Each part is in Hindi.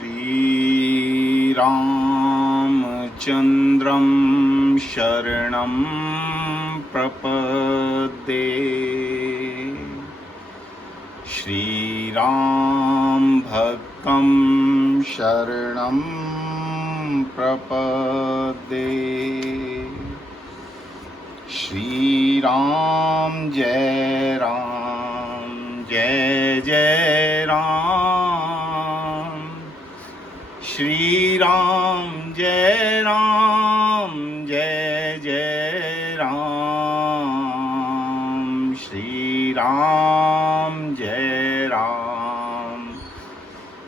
श्रीरामचन्द्रं शरणं प्रपद्ये। श्रीरामभक्तं शरणं प्रपद्ये। श्रीराम जय राम जय जय राम। श्रीराम जय राम जय जय राम। श्रीराम जय राम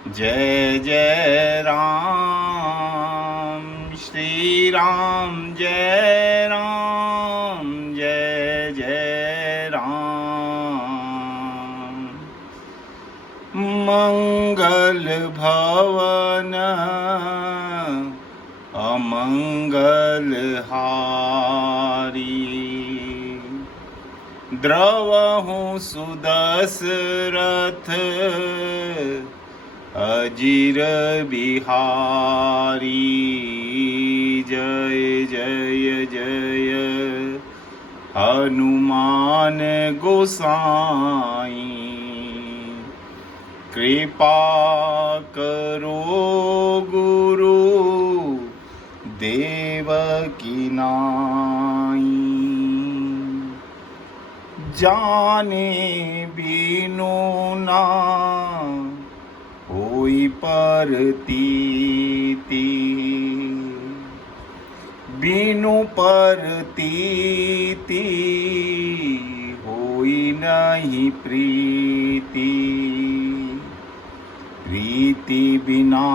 जय जय राम। श्रीराम जय राम जय जय राम। मंगल भवन अमंगल हारी। द्रवहु सुदशरथ अजिर बिहारी। जय जय जय हनुमान गोसाई। कृपा करो गुरु देवकी नाई। जाने बिनु ना होई परतीति। बिनु परतीति होई नहीं प्रीति। प्रीति बिना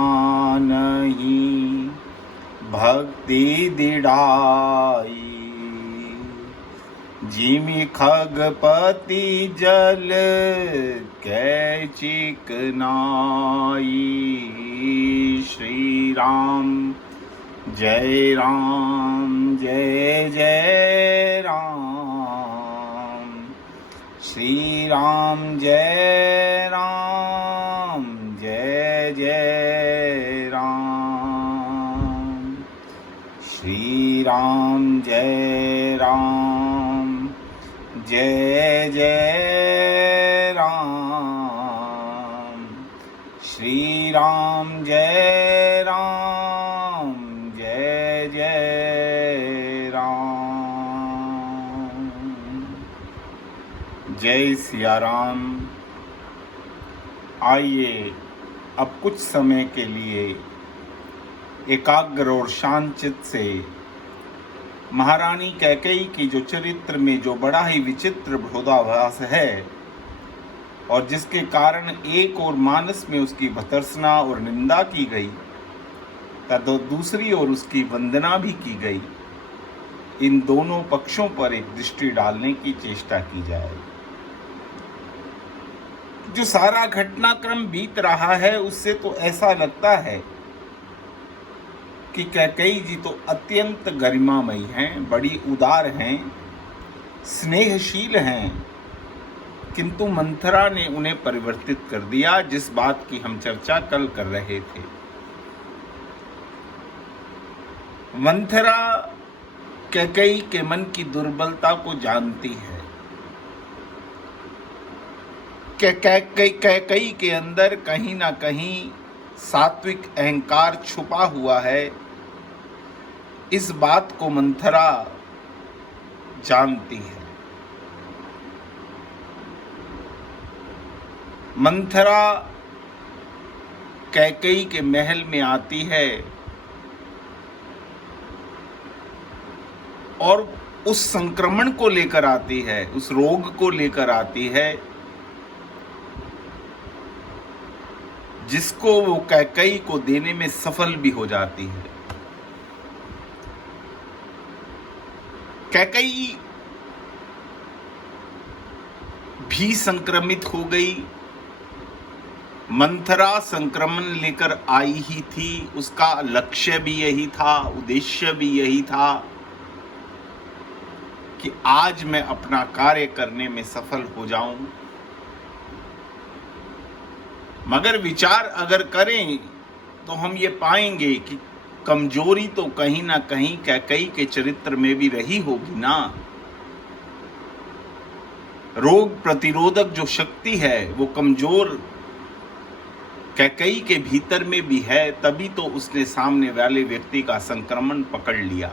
नहीं भक्ति दिड़ाई। जिमि खगपति जल कै चिकनाई। श्री राम जय राम जय जय राम। श्री राम जय राम जय जय राम। श्री राम जय राम जय जय राम। श्री राम जय राम जय जय राम। जय सिया राम। आइए अब कुछ समय के लिए एकाग्र और शांत चित्त से महारानी कैकेयी की जो चरित्र में जो बड़ा ही विचित्र विरोधाभास है और जिसके कारण एक और मानस में उसकी भर्त्सना और निंदा की गई तथा दूसरी ओर उसकी वंदना भी की गई, इन दोनों पक्षों पर एक दृष्टि डालने की चेष्टा की जाए। जो सारा घटनाक्रम बीत रहा है उससे तो ऐसा लगता है कि कैकेयी जी तो अत्यंत गरिमामयी हैं, बड़ी उदार हैं, स्नेहशील हैं, किंतु मंथरा ने उन्हें परिवर्तित कर दिया, जिस बात की हम चर्चा कल कर रहे थे। मंथरा कैकेयी के मन की दुर्बलता को जानती है। कैकेयी के अंदर कहीं ना कहीं सात्विक अहंकार छुपा हुआ है, इस बात को मंथरा जानती है। मंथरा कैकेयी के महल में आती है और उस संक्रमण को लेकर आती है, उस रोग को लेकर आती है जिसको वो कैकेयी को देने में सफल भी हो जाती है। कैकेयी भी संक्रमित हो गई। मंथरा संक्रमण लेकर आई ही थी, उसका लक्ष्य भी यही था, उद्देश्य भी यही था कि आज मैं अपना कार्य करने में सफल हो जाऊं। मगर विचार अगर करें तो हम ये पाएंगे कि कमजोरी तो कहीं ना कहीं कैकेयी के चरित्र में भी रही होगी ना। रोग प्रतिरोधक जो शक्ति है वो कमजोर कैकेयी के भीतर में भी है, तभी तो उसने सामने वाले व्यक्ति का संक्रमण पकड़ लिया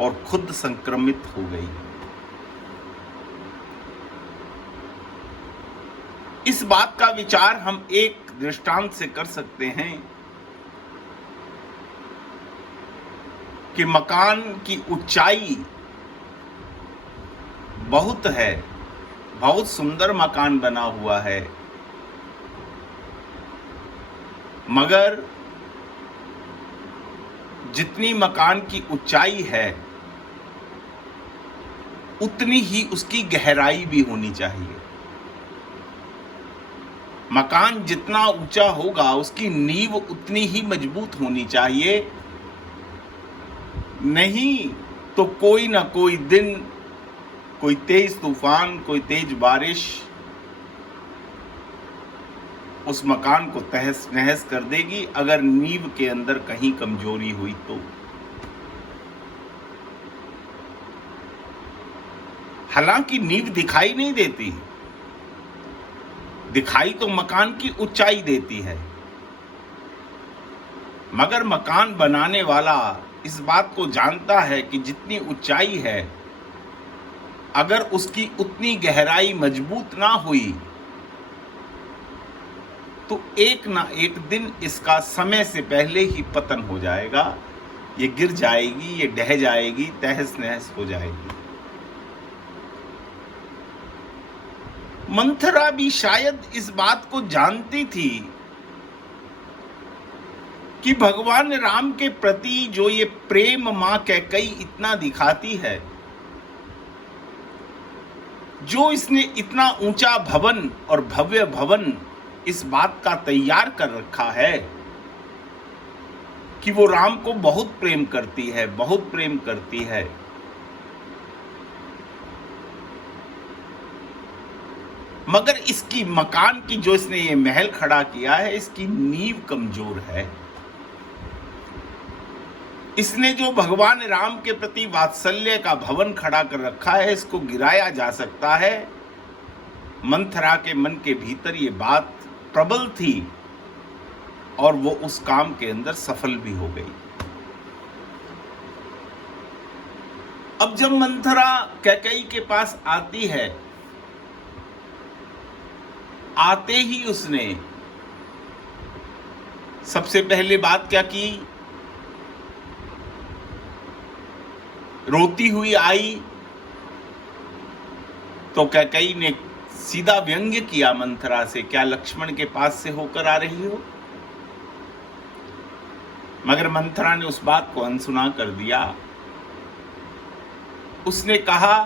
और खुद संक्रमित हो गई। इस बात का विचार हम एक दृष्टांत से कर सकते हैं कि मकान की ऊंचाई बहुत है, बहुत सुंदर मकान बना हुआ है, मगर जितनी मकान की ऊंचाई है उतनी ही उसकी गहराई भी होनी चाहिए। मकान जितना ऊंचा होगा उसकी नींव उतनी ही मजबूत होनी चाहिए, नहीं तो कोई ना कोई दिन, कोई तेज तूफान, कोई तेज बारिश उस मकान को तहस नहस कर देगी अगर नींव के अंदर कहीं कमजोरी हुई तो। हालांकि नींव दिखाई नहीं देती, दिखाई तो मकान की ऊंचाई देती है, मगर मकान बनाने वाला इस बात को जानता है कि जितनी ऊंचाई है अगर उसकी उतनी गहराई मजबूत ना हुई तो एक ना एक दिन इसका समय से पहले ही पतन हो जाएगा, ये गिर जाएगी, ये ढह जाएगी, तहस नहस हो जाएगी। मंथरा भी शायद इस बात को जानती थी कि भगवान राम के प्रति जो ये प्रेम मां कैकेयी इतना दिखाती है, जो इसने इतना ऊंचा भवन और भव्य भवन इस बात का तैयार कर रखा है कि वो राम को बहुत प्रेम करती है, बहुत प्रेम करती है, मगर इसकी मकान की जो इसने ये महल खड़ा किया है इसकी नींव कमजोर है। इसने जो भगवान राम के प्रति वात्सल्य का भवन खड़ा कर रखा है इसको गिराया जा सकता है। मंथरा के मन के भीतर ये बात प्रबल थी और वो उस काम के अंदर सफल भी हो गई। अब जब मंथरा कैकेयी के पास आती है, आते ही उसने सबसे पहले बात क्या की, रोती हुई आई तो कैकेयी ने सीधा व्यंग्य किया मंथरा से, क्या लक्ष्मण के पास से होकर आ रही हो? मगर मंथरा ने उस बात को अनसुना कर दिया। उसने कहा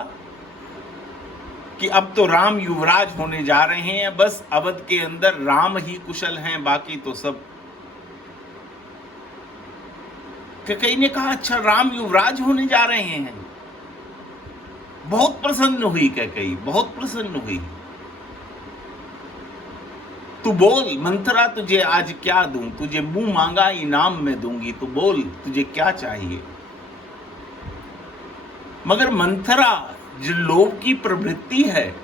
कि अब तो राम युवराज होने जा रहे हैं, बस अवध के अंदर राम ही कुशल हैं, बाकी तो सब। कैकेयी ने कहा अच्छा राम युवराज होने जा रहे हैं। बहुत प्रसन्न हुई कैकेयी, बहुत प्रसन्न हुई। तू बोल मंथरा, तुझे आज क्या दूं? तुझे मुंह मांगा इनाम में दूंगी, तू बोल तुझे क्या चाहिए? मगर मंथरा जो लोभ की प्रवृत्ति है,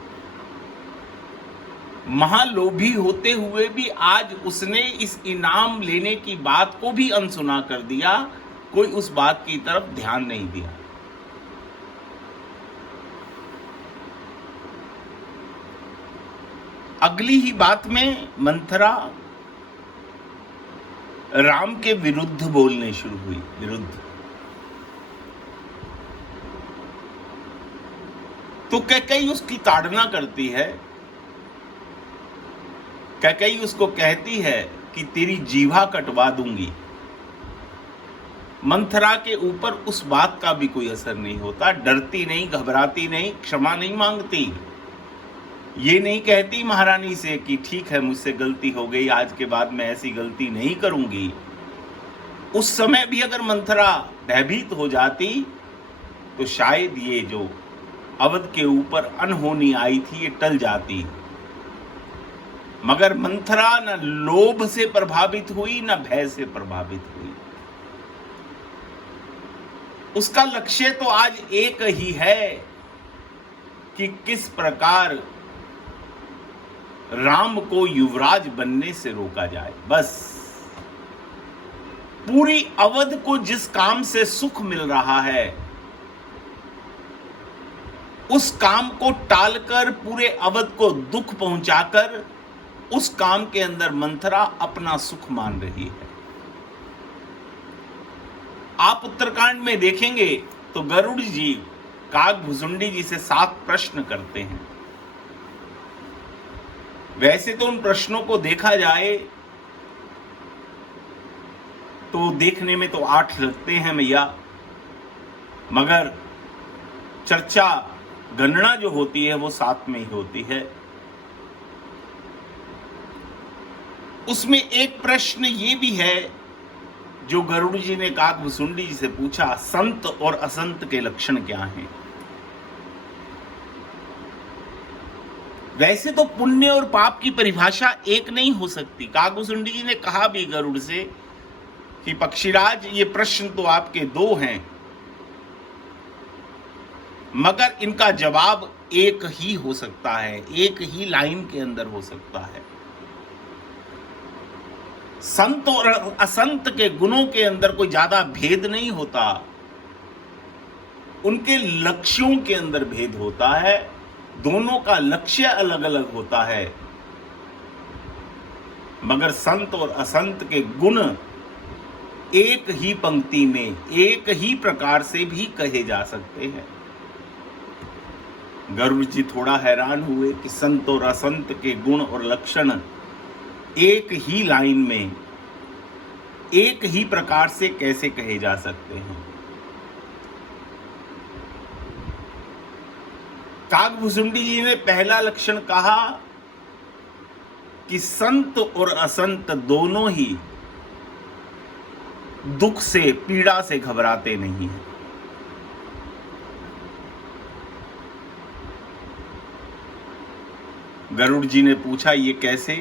महालोभी होते हुए भी आज उसने इस इनाम लेने की बात को भी अनसुना कर दिया, कोई उस बात की तरफ ध्यान नहीं दिया। अगली ही बात में मंथरा राम के विरुद्ध बोलने शुरू हुई, विरुद्ध। तो कैकेयी उसकी ताड़ना करती है। कैकेयी उसको कहती है कि तेरी जीवा कटवा दूंगी। मंथरा के ऊपर उस बात का भी कोई असर नहीं होता, डरती नहीं, घबराती नहीं, क्षमा नहीं मांगती, ये नहीं कहती महारानी से कि ठीक है मुझसे गलती हो गई, आज के बाद मैं ऐसी गलती नहीं करूंगी। उस समय भी अगर मंथरा भयभीत हो जाती तो शायद ये जो अवध के ऊपर अनहोनी आई थी ये टल जाती। मगर मंथरा न लोभ से प्रभावित हुई न भय से प्रभावित हुई। उसका लक्ष्य तो आज एक ही है कि किस प्रकार राम को युवराज बनने से रोका जाए। बस पूरी अवध को जिस काम से सुख मिल रहा है उस काम को टालकर पूरे अवध को दुख पहुंचाकर उस काम के अंदर मंथरा अपना सुख मान रही है। आप उत्तरकांड में देखेंगे तो गरुड़ जी काकभुसुंडी जी से 7 प्रश्न करते हैं। वैसे तो उन प्रश्नों को देखा जाए तो देखने में तो 8 लगते हैं मैया, मगर चर्चा गणना जो होती है वो 7 में ही होती है। उसमें एक प्रश्न ये भी है जो गरुड़ जी ने काकभुसुंडी जी से पूछा, संत और असंत के लक्षण क्या हैं। वैसे तो पुण्य और पाप की परिभाषा एक नहीं हो सकती। काकभुसुंडी जी ने कहा भी गरुड़ से कि पक्षीराज ये प्रश्न तो आपके 2 हैं, मगर इनका जवाब एक ही हो सकता है, एक ही लाइन के अंदर हो सकता है। संत और असंत के गुणों के अंदर कोई ज्यादा भेद नहीं होता, उनके लक्ष्यों के अंदर भेद होता है। दोनों का लक्ष्य अलग अलग होता है, मगर संत और असंत के गुण एक ही पंक्ति में एक ही प्रकार से भी कहे जा सकते हैं। गरुड़ जी थोड़ा हैरान हुए कि संत और असंत के गुण और लक्षण एक ही लाइन में एक ही प्रकार से कैसे कहे जा सकते हैं। काकभुसुंडी जी ने पहला लक्षण कहा कि संत और असंत दोनों ही दुख से पीड़ा से घबराते नहीं हैं। गरुड़ जी ने पूछा ये कैसे,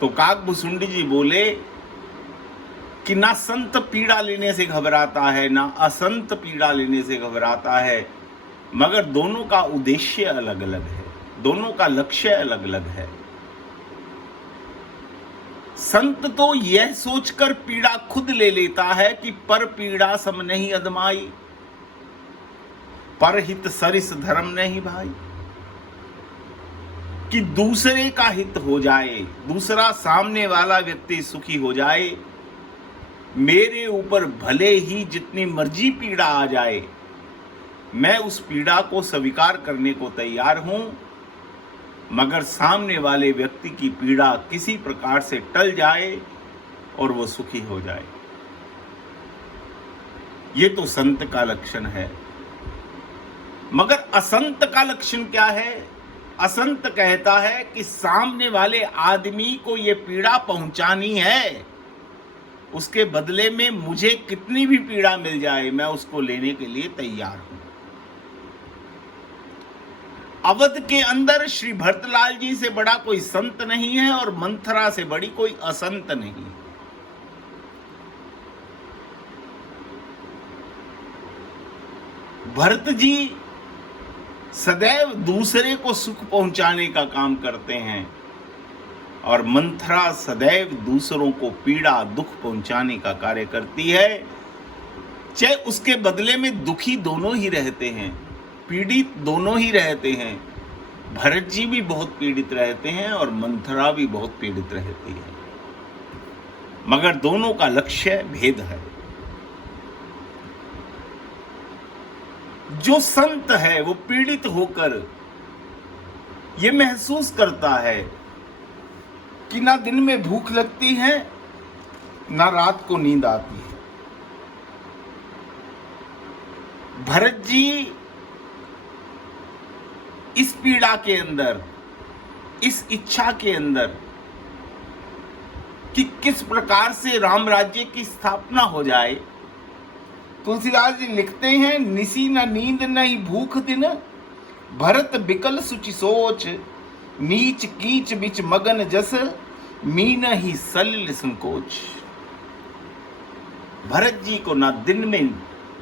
तो काकभुसुंडी जी बोले कि ना संत पीड़ा लेने से घबराता है ना असंत पीड़ा लेने से घबराता है, मगर दोनों का उद्देश्य अलग अलग है, दोनों का लक्ष्य अलग अलग है। संत तो यह सोचकर पीड़ा खुद ले लेता है कि पर पीड़ा सम नहीं अदमाई, पर हित सरिस धर्म नहीं भाई, कि दूसरे का हित हो जाए, दूसरा सामने वाला व्यक्ति सुखी हो जाए, मेरे ऊपर भले ही जितनी मर्जी पीड़ा आ जाए मैं उस पीड़ा को स्वीकार करने को तैयार हूं, मगर सामने वाले व्यक्ति की पीड़ा किसी प्रकार से टल जाए और वो सुखी हो जाए। ये तो संत का लक्षण है। मगर असंत का लक्षण क्या है? असंत कहता है कि सामने वाले आदमी को ये पीड़ा पहुंचानी है, उसके बदले में मुझे कितनी भी पीड़ा मिल जाए मैं उसको लेने के लिए तैयार हूं। अवध के अंदर श्री भरतलाल जी से बड़ा कोई संत नहीं है और मंथरा से बड़ी कोई असंत नहीं। भरत जी सदैव दूसरे को सुख पहुंचाने का काम करते हैं और मंथरा सदैव दूसरों को पीड़ा दुख पहुंचाने का कार्य करती है, चाहे उसके बदले में दुखी दोनों ही रहते हैं, पीड़ित दोनों ही रहते हैं। भरत जी भी बहुत पीड़ित रहते हैं और मंथरा भी बहुत पीड़ित रहती है, मगर दोनों का लक्ष्य भेद है। जो संत है वो पीड़ित होकर ये महसूस करता है कि ना दिन में भूख लगती है ना रात को नींद आती है। भरत जी इस पीड़ा के अंदर, इस इच्छा के अंदर कि किस प्रकार से राम राज्य की स्थापना हो जाए, तुलसीदास जी लिखते हैं, निसी न नींद नहीं भूख दिन, भरत बिकल सुचि सोच, नीच कीच बिच मगन जस मीन ही सलिल संकोच। भरत जी को ना दिन में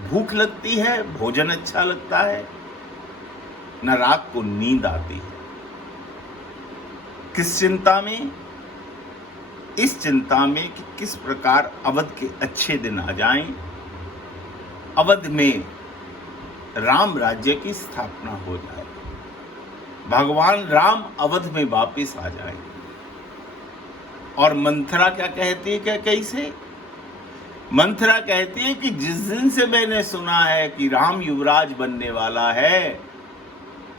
भूख लगती है, भोजन अच्छा लगता है, न रात को नींद आती है। किस चिंता में? इस चिंता में कि किस प्रकार अवध के अच्छे दिन आ जाएं, अवध में राम राज्य की स्थापना हो जाए, भगवान राम अवध में वापस आ जाए। और मंथरा क्या कहती है? क्या कैसे? मंथरा कहती है कि जिस दिन से मैंने सुना है कि राम युवराज बनने वाला है,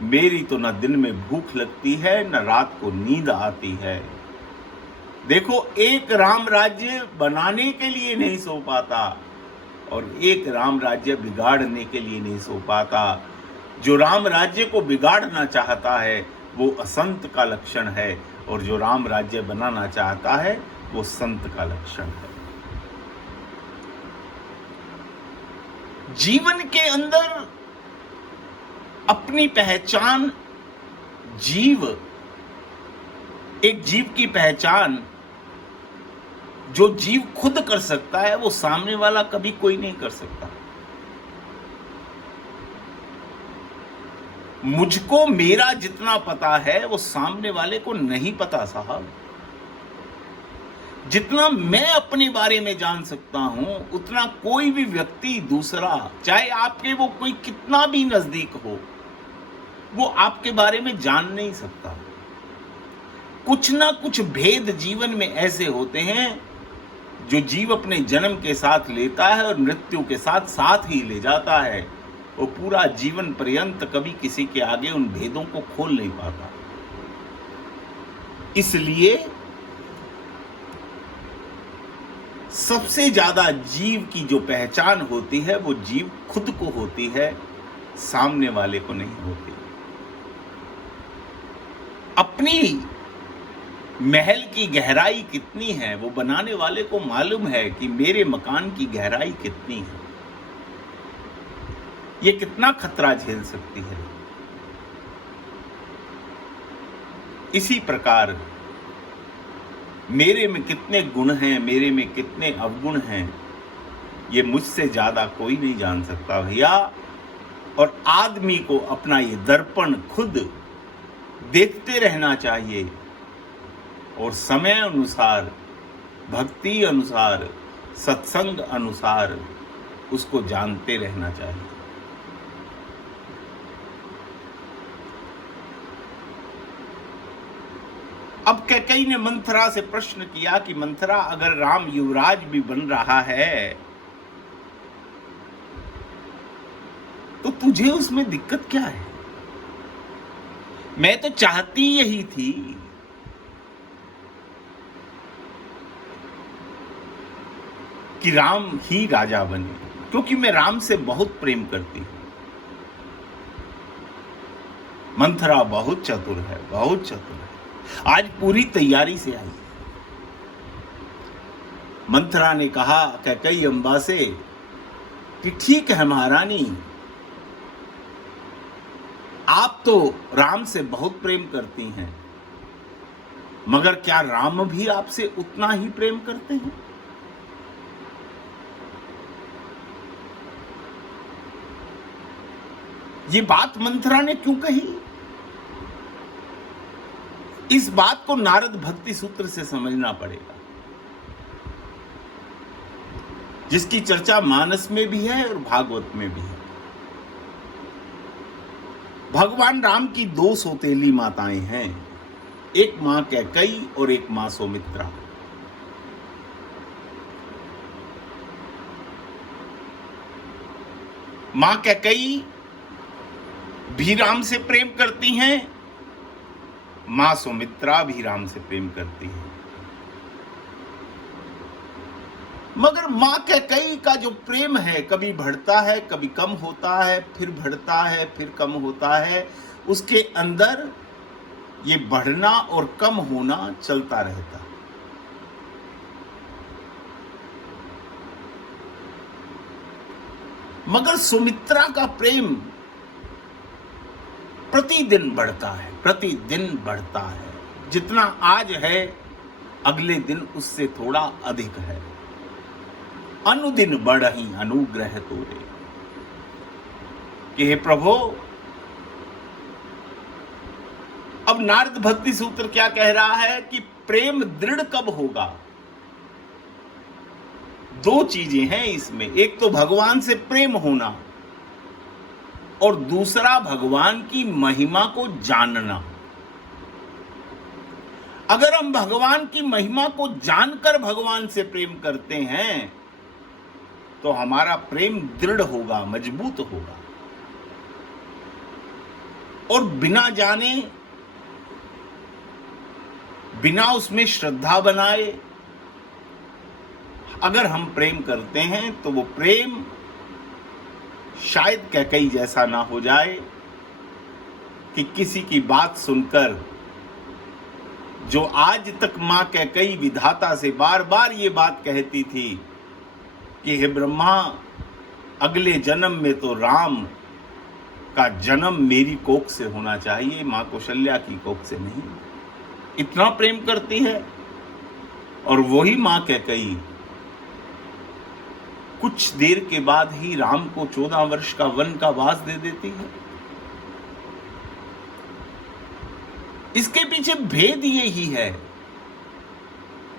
मेरी तो न दिन में भूख लगती है, न रात को नींद आती है। देखो, एक राम राज्य बनाने के लिए नहीं सो पाता और एक राम राज्य बिगाड़ने के लिए नहीं सो पाता। जो राम राज्य को बिगाड़ना चाहता है वो असंत का लक्षण है, और जो राम राज्य बनाना चाहता है वो संत का लक्षण है। जीवन के अंदर अपनी पहचान एक जीव की पहचान जो जीव खुद कर सकता है, वो सामने वाला कभी कोई नहीं कर सकता। मुझको मेरा जितना पता है वो सामने वाले को नहीं पता साहब। जितना मैं अपने बारे में जान सकता हूं, उतना कोई भी व्यक्ति दूसरा, चाहे आपके वो कोई कितना भी नजदीक हो, वो आपके बारे में जान नहीं सकता। कुछ ना कुछ भेद जीवन में ऐसे होते हैं जो जीव अपने जन्म के साथ लेता है और मृत्यु के साथ साथ ही ले जाता है। वो पूरा जीवन पर्यंत कभी किसी के आगे उन भेदों को खोल नहीं पाता। इसलिए सबसे ज्यादा जीव की जो पहचान होती है वो जीव खुद को होती है, सामने वाले को नहीं होती। अपनी महल की गहराई कितनी है वो बनाने वाले को मालूम है कि मेरे मकान की गहराई कितनी है, ये कितना खतरा झेल सकती है। इसी प्रकार मेरे में कितने गुण हैं, मेरे में कितने अवगुण हैं, ये मुझसे ज्यादा कोई नहीं जान सकता भैया। और आदमी को अपना ये दर्पण खुद देखते रहना चाहिए और समय अनुसार, भक्ति अनुसार, सत्संग अनुसार उसको जानते रहना चाहिए। अब कैकेयी ने मंथरा से प्रश्न किया कि मंथरा, अगर राम युवराज भी बन रहा है तो तुझे उसमें दिक्कत क्या है? मैं तो चाहती यही थी कि राम ही राजा बने, क्योंकि मैं राम से बहुत प्रेम करती हूं। मंथरा बहुत चतुर है, बहुत चतुर है। आज पूरी तैयारी से आई। मंथरा ने कहा कैकेयी अम्बा से कि ठीक है महारानी, आप तो राम से बहुत प्रेम करती हैं, मगर क्या राम भी आपसे उतना ही प्रेम करते हैं? ये बात मंथरा ने क्यों कही? इस बात को नारद भक्ति सूत्र से समझना पड़ेगा, जिसकी चर्चा मानस में भी है और भागवत में भी है। भगवान राम की दो सौतेली माताएं हैं, एक मां कैकेयी और एक मां सौमित्रा। मां कैकेयी भी राम से प्रेम करती हैं, मां सुमित्रा भी राम से प्रेम करती है। मगर मां कैकेयी का जो प्रेम है कभी बढ़ता है, कभी कम होता है, फिर बढ़ता है, फिर कम होता है। उसके अंदर ये बढ़ना और कम होना चलता रहता है। मगर सुमित्रा का प्रेम प्रतिदिन बढ़ता है, प्रतिदिन बढ़ता है। जितना आज है अगले दिन उससे थोड़ा अधिक है। अनुदिन बढ़ही अनुग्रह तोरे, कि हे प्रभु। अब नारद भक्ति सूत्र क्या कह रहा है कि प्रेम दृढ़ कब होगा? दो चीजें हैं इसमें, एक तो भगवान से प्रेम होना और दूसरा भगवान की महिमा को जानना। अगर हम भगवान की महिमा को जानकर भगवान से प्रेम करते हैं तो हमारा प्रेम दृढ़ होगा, मजबूत होगा। और बिना जाने, बिना उसमें श्रद्धा बनाए अगर हम प्रेम करते हैं तो वो प्रेम शायद कैकई जैसा ना हो जाए कि किसी की बात सुनकर, जो आज तक मां कैकई विधाता से बार बार ये बात कहती थी कि हे ब्रह्मा, अगले जन्म में तो राम का जन्म मेरी कोख से होना चाहिए, मां कौशल्या की कोख से नहीं। इतना प्रेम करती है। और वही मां कैकई कुछ देर के बाद ही राम को 14 वर्ष का वन का वास दे देती है। इसके पीछे भेद यही है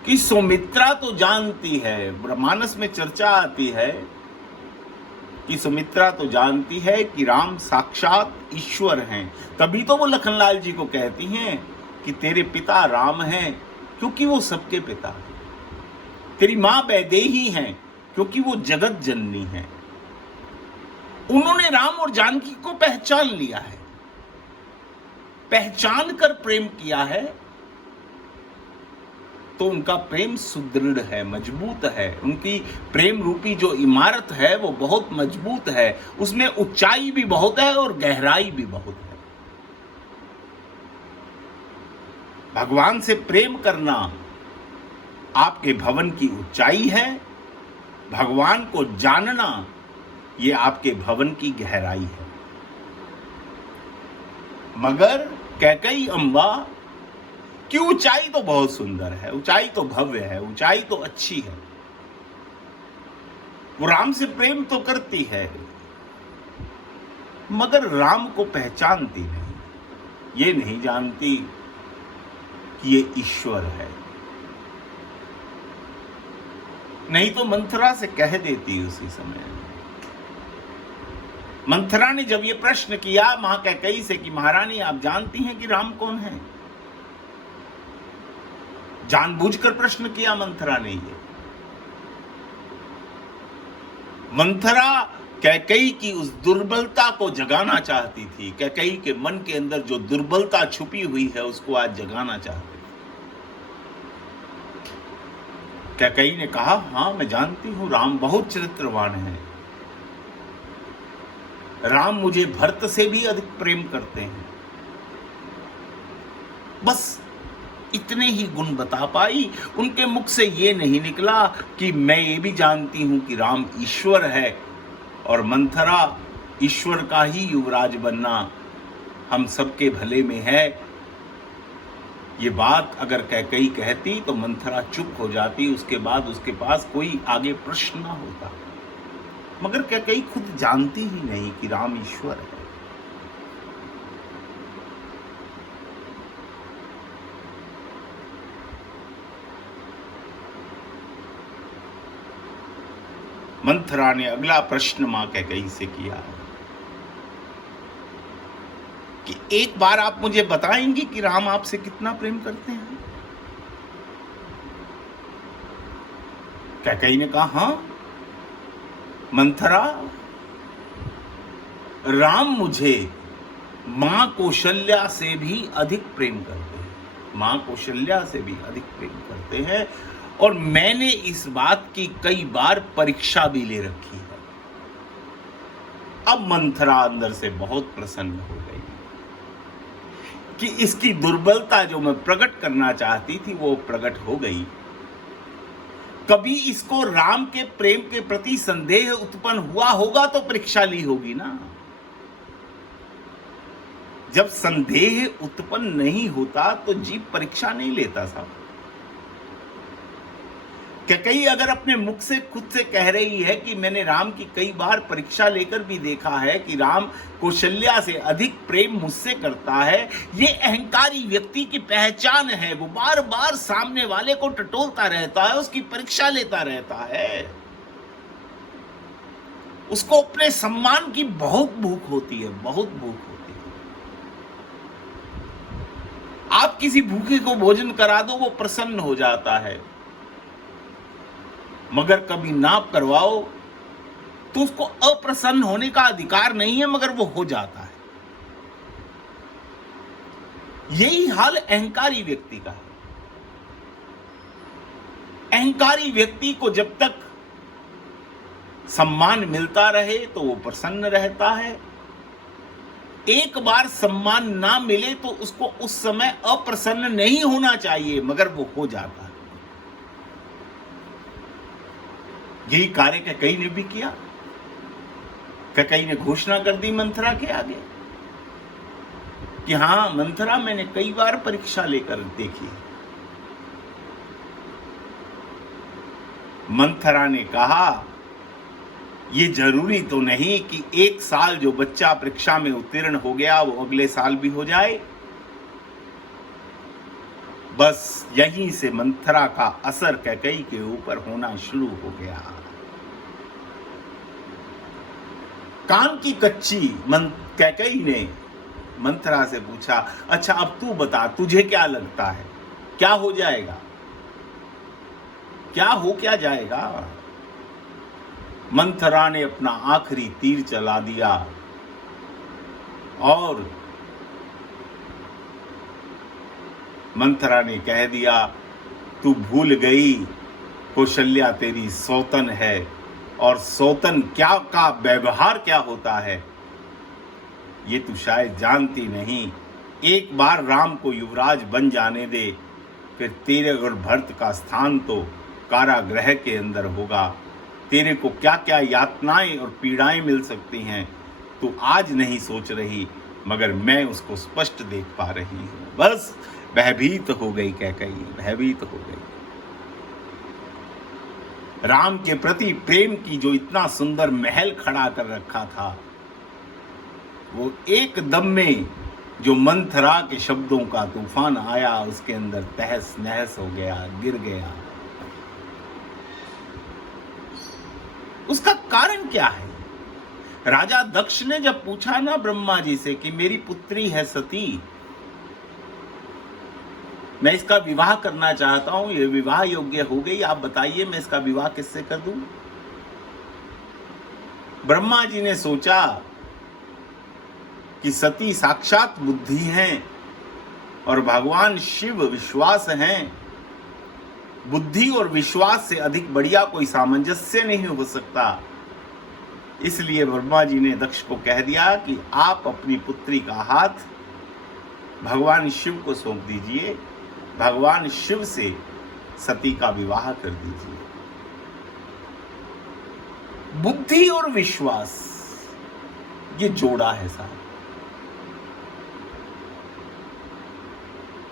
कि सुमित्रा तो जानती है, ब्रह्मानस में चर्चा आती है कि सुमित्रा तो जानती है कि राम साक्षात ईश्वर हैं। तभी तो वो लखनलाल जी को कहती हैं कि तेरे पिता राम हैं क्योंकि वो सबके पिता हैं। तेरी मां वैदेही हैं क्योंकि वो जगत जननी है। उन्होंने राम और जानकी को पहचान लिया है, पहचान कर प्रेम किया है, तो उनका प्रेम सुदृढ़ है, मजबूत है। उनकी प्रेम रूपी जो इमारत है वो बहुत मजबूत है, उसमें ऊंचाई भी बहुत है और गहराई भी बहुत है। भगवान से प्रेम करना आपके भवन की ऊंचाई है, भगवान को जानना ये आपके भवन की गहराई है। मगर कैकई अम्बा की ऊंचाई तो बहुत सुंदर है, ऊंचाई तो भव्य है, ऊंचाई तो अच्छी है। वो राम से प्रेम तो करती है मगर राम को पहचानती नहीं। ये नहीं जानती कि ये ईश्वर है। नहीं तो मंथरा से कह देती उसी समय। मंथरा ने जब ये प्रश्न किया मां कैकई से कि महारानी आप जानती हैं कि राम कौन है, जानबूझकर प्रश्न किया मंथरा ने ये। मंथरा कैकई की उस दुर्बलता को जगाना चाहती थी। कैकई के मन के अंदर जो दुर्बलता छुपी हुई है उसको आज जगाना चाहती थी। कैकई ने कहा, हां मैं जानती हूं राम बहुत चरित्रवान है, राम मुझे भरत से भी अधिक प्रेम करते हैं। बस इतने ही गुण बता पाई। उनके मुख से ये नहीं निकला कि मैं ये भी जानती हूं कि राम ईश्वर है और मंथरा ईश्वर का ही युवराज बनना हम सबके भले में है। ये बात अगर कैकई कहती तो मंथरा चुप हो जाती, उसके बाद उसके पास कोई आगे प्रश्न ना होता। मगर कैकई खुद जानती ही नहीं कि राम ईश्वर है। मंथरा ने अगला प्रश्न मां कैकई से किया कि एक बार आप मुझे बताएंगी कि राम आपसे कितना प्रेम करते हैं? कैकई ने कहा, हां मंथरा, राम मुझे मां कौशल्या से भी अधिक प्रेम करते हैं, मां कौशल्या से भी अधिक प्रेम करते हैं। और मैंने इस बात की कई बार परीक्षा भी ले रखी है। अब मंथरा अंदर से बहुत प्रसन्न हो गई कि इसकी दुर्बलता जो मैं प्रकट करना चाहती थी वो प्रकट हो गई। कभी इसको राम के प्रेम के प्रति संदेह उत्पन्न हुआ होगा तो परीक्षा ली होगी ना। जब संदेह उत्पन्न नहीं होता तो जीव परीक्षा नहीं लेता साहब। कैकेयी अगर अपने मुख से खुद से कह रही है कि मैंने राम की कई बार परीक्षा लेकर भी देखा है कि राम कौशल्या से अधिक प्रेम मुझसे करता है, ये अहंकारी व्यक्ति की पहचान है। वो बार बार सामने वाले को टटोलता रहता है, उसकी परीक्षा लेता रहता है, उसको अपने सम्मान की बहुत भूख होती है, बहुत भूख होती है। आप किसी भूखे को भोजन करा दो, वो प्रसन्न हो जाता है, मगर कभी नाप करवाओ तो उसको अप्रसन्न होने का अधिकार नहीं है, मगर वो हो जाता है। यही हाल अहंकारी व्यक्ति का है। अहंकारी व्यक्ति को जब तक सम्मान मिलता रहे तो वो प्रसन्न रहता है। एक बार सम्मान ना मिले तो उसको उस समय अप्रसन्न नहीं होना चाहिए, मगर वो हो जाता है। यही कार्य कैकेयी ने भी किया। कैकेयी ने घोषणा कर दी मंथरा के आगे कि हां मंथरा, मैंने कई बार परीक्षा लेकर देखी। मंथरा ने कहा, यह जरूरी तो नहीं कि एक साल जो बच्चा परीक्षा में उत्तीर्ण हो गया वो अगले साल भी हो जाए। बस यहीं से मंथरा का असर कैकेयी के ऊपर होना शुरू हो गया। कान की कच्ची कैकेयी ने मंथरा से पूछा, अच्छा अब तू बता, तुझे क्या लगता है, क्या हो जाएगा, क्या जाएगा? मंथरा ने अपना आखिरी तीर चला दिया और मंथरा ने कह दिया, तू भूल गई कौशल्या तेरी सौतन है, और सौतन क्या का व्यवहार क्या होता है ये तू शायद जानती नहीं। एक बार राम को युवराज बन जाने दे, फिर तेरे और भरत का स्थान तो कारागृह के अंदर होगा। तेरे को क्या क्या यातनाएं और पीड़ाएं मिल सकती हैं तू आज नहीं सोच रही, मगर मैं उसको स्पष्ट देख पा रही हूं। बस भयभीत हो गई कैकेयी, भयभीत हो गई। राम के प्रति प्रेम की जो इतना सुंदर महल खड़ा कर रखा था, वो एक दम में जो मंथरा के शब्दों का तूफान आया उसके अंदर तहस नहस हो गया, गिर गया। उसका कारण क्या है? राजा दक्ष ने जब पूछा ना ब्रह्मा जी से कि मेरी पुत्री है सती, मैं इसका विवाह करना चाहता हूं, ये विवाह योग्य हो गई, आप बताइए मैं इसका विवाह किससे कर दूं? ब्रह्मा जी ने सोचा कि सती साक्षात बुद्धि हैं और भगवान शिव विश्वास हैं। बुद्धि और विश्वास से अधिक बढ़िया कोई सामंजस्य नहीं हो सकता। इसलिए ब्रह्मा जी ने दक्ष को कह दिया कि आप अपनी पुत्री का हाथ भगवान शिव को सौंप दीजिए, भगवान शिव से सती का विवाह कर दीजिए। बुद्धि और विश्वास ये जोड़ा है साहब।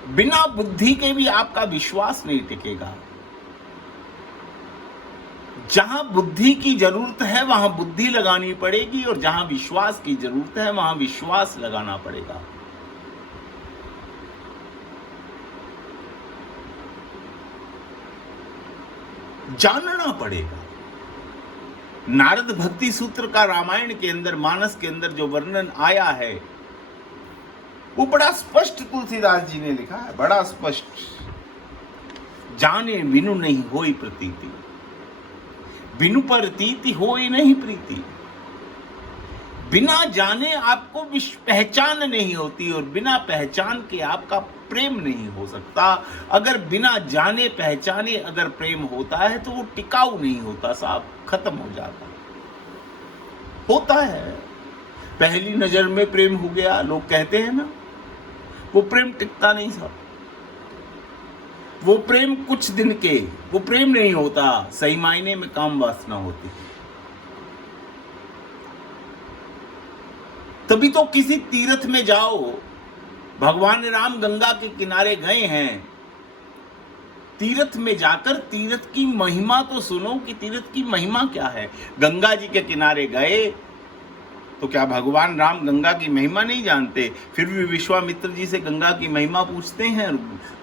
बिना बुद्धि के भी आपका विश्वास नहीं टिकेगा। जहां बुद्धि की जरूरत है वहां बुद्धि लगानी पड़ेगी, और जहां विश्वास की जरूरत है वहां विश्वास लगाना पड़ेगा। जानना पड़ेगा। नारद भक्ति सूत्र का रामायण के अंदर, मानस के अंदर जो वर्णन आया है वो बड़ा स्पष्ट तुलसीदास जी ने लिखा है, बड़ा स्पष्ट। जाने बिनु नहीं होई प्रतीति, बिनु प्रतीति होई नहीं प्रीति। बिना जाने आपको पहचान नहीं होती, और बिना पहचान के आपका प्रेम नहीं हो सकता। अगर बिना जाने पहचाने अगर प्रेम होता है तो वो टिकाऊ नहीं होता साहब, खत्म हो जाता। होता है पहली नजर में प्रेम हो गया, लोग कहते हैं ना, वो प्रेम टिकता नहीं साहब। वो प्रेम कुछ दिन के, वो प्रेम नहीं होता, सही मायने में काम वासना होती है। तभी तो किसी तीर्थ में जाओ, भगवान राम गंगा के किनारे गए हैं, तीर्थ में जाकर तीर्थ की महिमा तो सुनो कि तीर्थ की महिमा क्या है। गंगा जी के किनारे गए तो क्या भगवान राम गंगा की महिमा नहीं जानते? फिर भी विश्वामित्र जी से गंगा की महिमा पूछते हैं,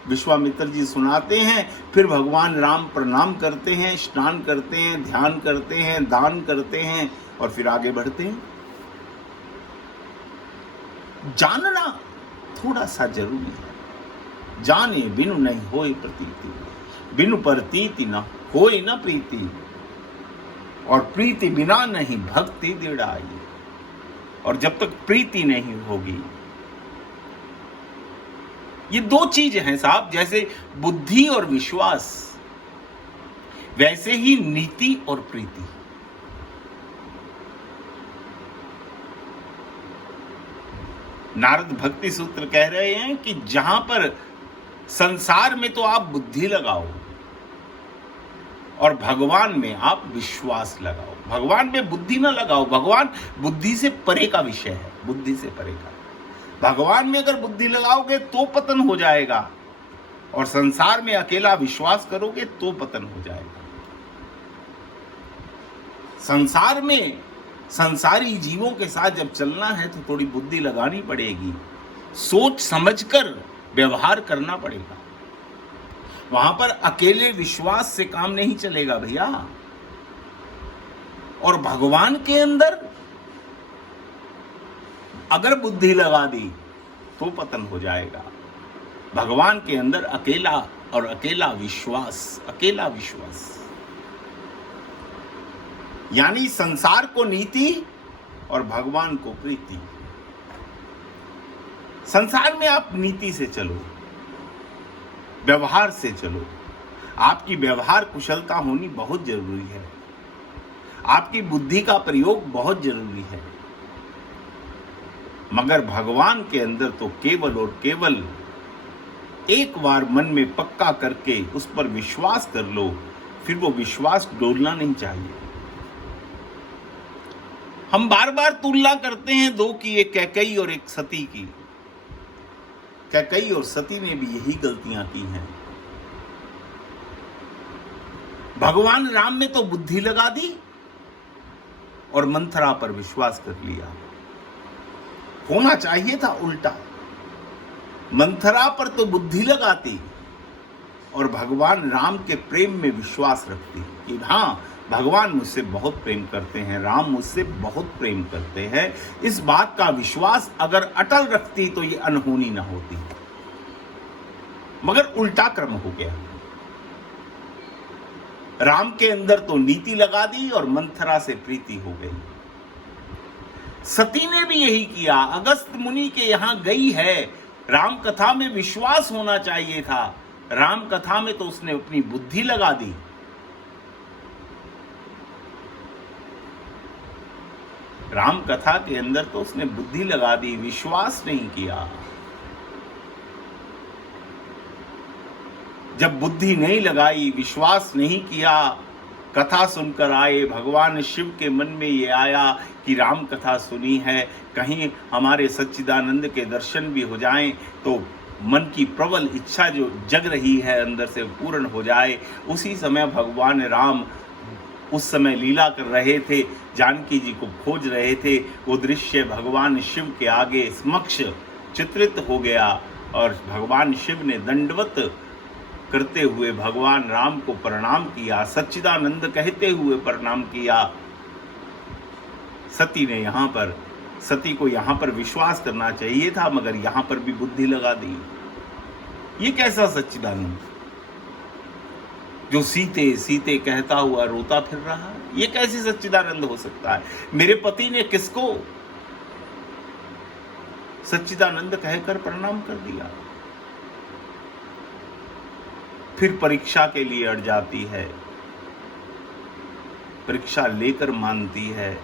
विश्वामित्र जी सुनाते हैं, फिर भगवान राम प्रणाम करते हैं, स्नान करते हैं, ध्यान करते हैं, दान करते हैं और फिर आगे बढ़ते हैं। जानना थोड़ा सा जरूरी है। जाने बिनु नहीं होए प्रतीति, बिनु प्रतीति न होए न प्रीति, और प्रीति बिना नहीं भक्ति दृढ़ाई। और जब तक प्रीति नहीं होगी, ये दो चीज हैं साहब, जैसे बुद्धि और विश्वास, वैसे ही नीति और प्रीति। नारद भक्ति सूत्र कह रहे हैं कि जहां पर संसार में तो आप बुद्धि लगाओ और भगवान में आप विश्वास लगाओ। भगवान में बुद्धि ना लगाओ, भगवान बुद्धि से परे का विषय है, बुद्धि से परे का। भगवान में अगर बुद्धि लगाओगे तो पतन हो जाएगा, और संसार में अकेला विश्वास करोगे तो पतन हो जाएगा। संसार में संसारी जीवों के साथ जब चलना है तो थोड़ी बुद्धि लगानी पड़ेगी, सोच समझकर व्यवहार करना पड़ेगा। वहां पर अकेले विश्वास से काम नहीं चलेगा भैया। और भगवान के अंदर अगर बुद्धि लगा दी तो पतन हो जाएगा। भगवान के अंदर अकेला और अकेला विश्वास, अकेला विश्वास, यानी संसार को नीति और भगवान को प्रीति। संसार में आप नीति से चलो, व्यवहार से चलो। आपकी व्यवहार कुशलता होनी बहुत जरूरी है, आपकी बुद्धि का प्रयोग बहुत जरूरी है। मगर भगवान के अंदर तो केवल और केवल एक बार मन में पक्का करके उस पर विश्वास कर लो, फिर वो विश्वास डोलना नहीं चाहिए। हम बार बार तुलना करते हैं दो की, एक कैकेयी और एक सती की। कैकेयी और सती ने भी यही गलतियां की हैं। भगवान राम में तो बुद्धि लगा दी और मंथरा पर विश्वास कर लिया। होना चाहिए था उल्टा, मंथरा पर तो बुद्धि लगाती और भगवान राम के प्रेम में विश्वास रखती कि हाँ, भगवान मुझसे बहुत प्रेम करते हैं, राम मुझसे बहुत प्रेम करते हैं। इस बात का विश्वास अगर अटल रखती तो ये अनहोनी ना होती। मगर उल्टा क्रम हो गया। राम के अंदर तो नीति लगा दी और मंथरा से प्रीति हो गई। सती ने भी यही किया, अगस्त मुनि के यहां गई है, राम कथा में विश्वास होना चाहिए था, राम कथा में तो उसने अपनी बुद्धि लगा दी। राम कथा के अंदर तो उसने बुद्धि लगा दी, विश्वास नहीं किया। जब बुद्धि नहीं लगाई, विश्वास नहीं किया, कथा सुनकर आए, भगवान शिव के मन में ये आया कि राम कथा सुनी है, कहीं हमारे सच्चिदानंद के दर्शन भी हो जाएं तो मन की प्रबल इच्छा जो जग रही है अंदर से पूर्ण हो जाए। उसी समय भगवान राम उस समय लीला कर रहे थे, जानकी जी को खोज रहे थे। वो दृश्य भगवान शिव के आगे समक्ष चित्रित हो गया और भगवान शिव ने दंडवत करते हुए भगवान राम को प्रणाम किया, सच्चिदानंद कहते हुए प्रणाम किया। सती ने सती को यहाँ पर विश्वास करना चाहिए था, मगर यहाँ पर भी बुद्धि लगा दी। ये कैसा सच्चिदानंद जो सीते सीते कहता हुआ रोता फिर रहा, ये कैसे सच्चिदानंद हो सकता है? मेरे पति ने किसको सच्चिदानंद कहकर प्रणाम कर दिया। फिर परीक्षा के लिए अड़ जाती है, परीक्षा लेकर मानती है।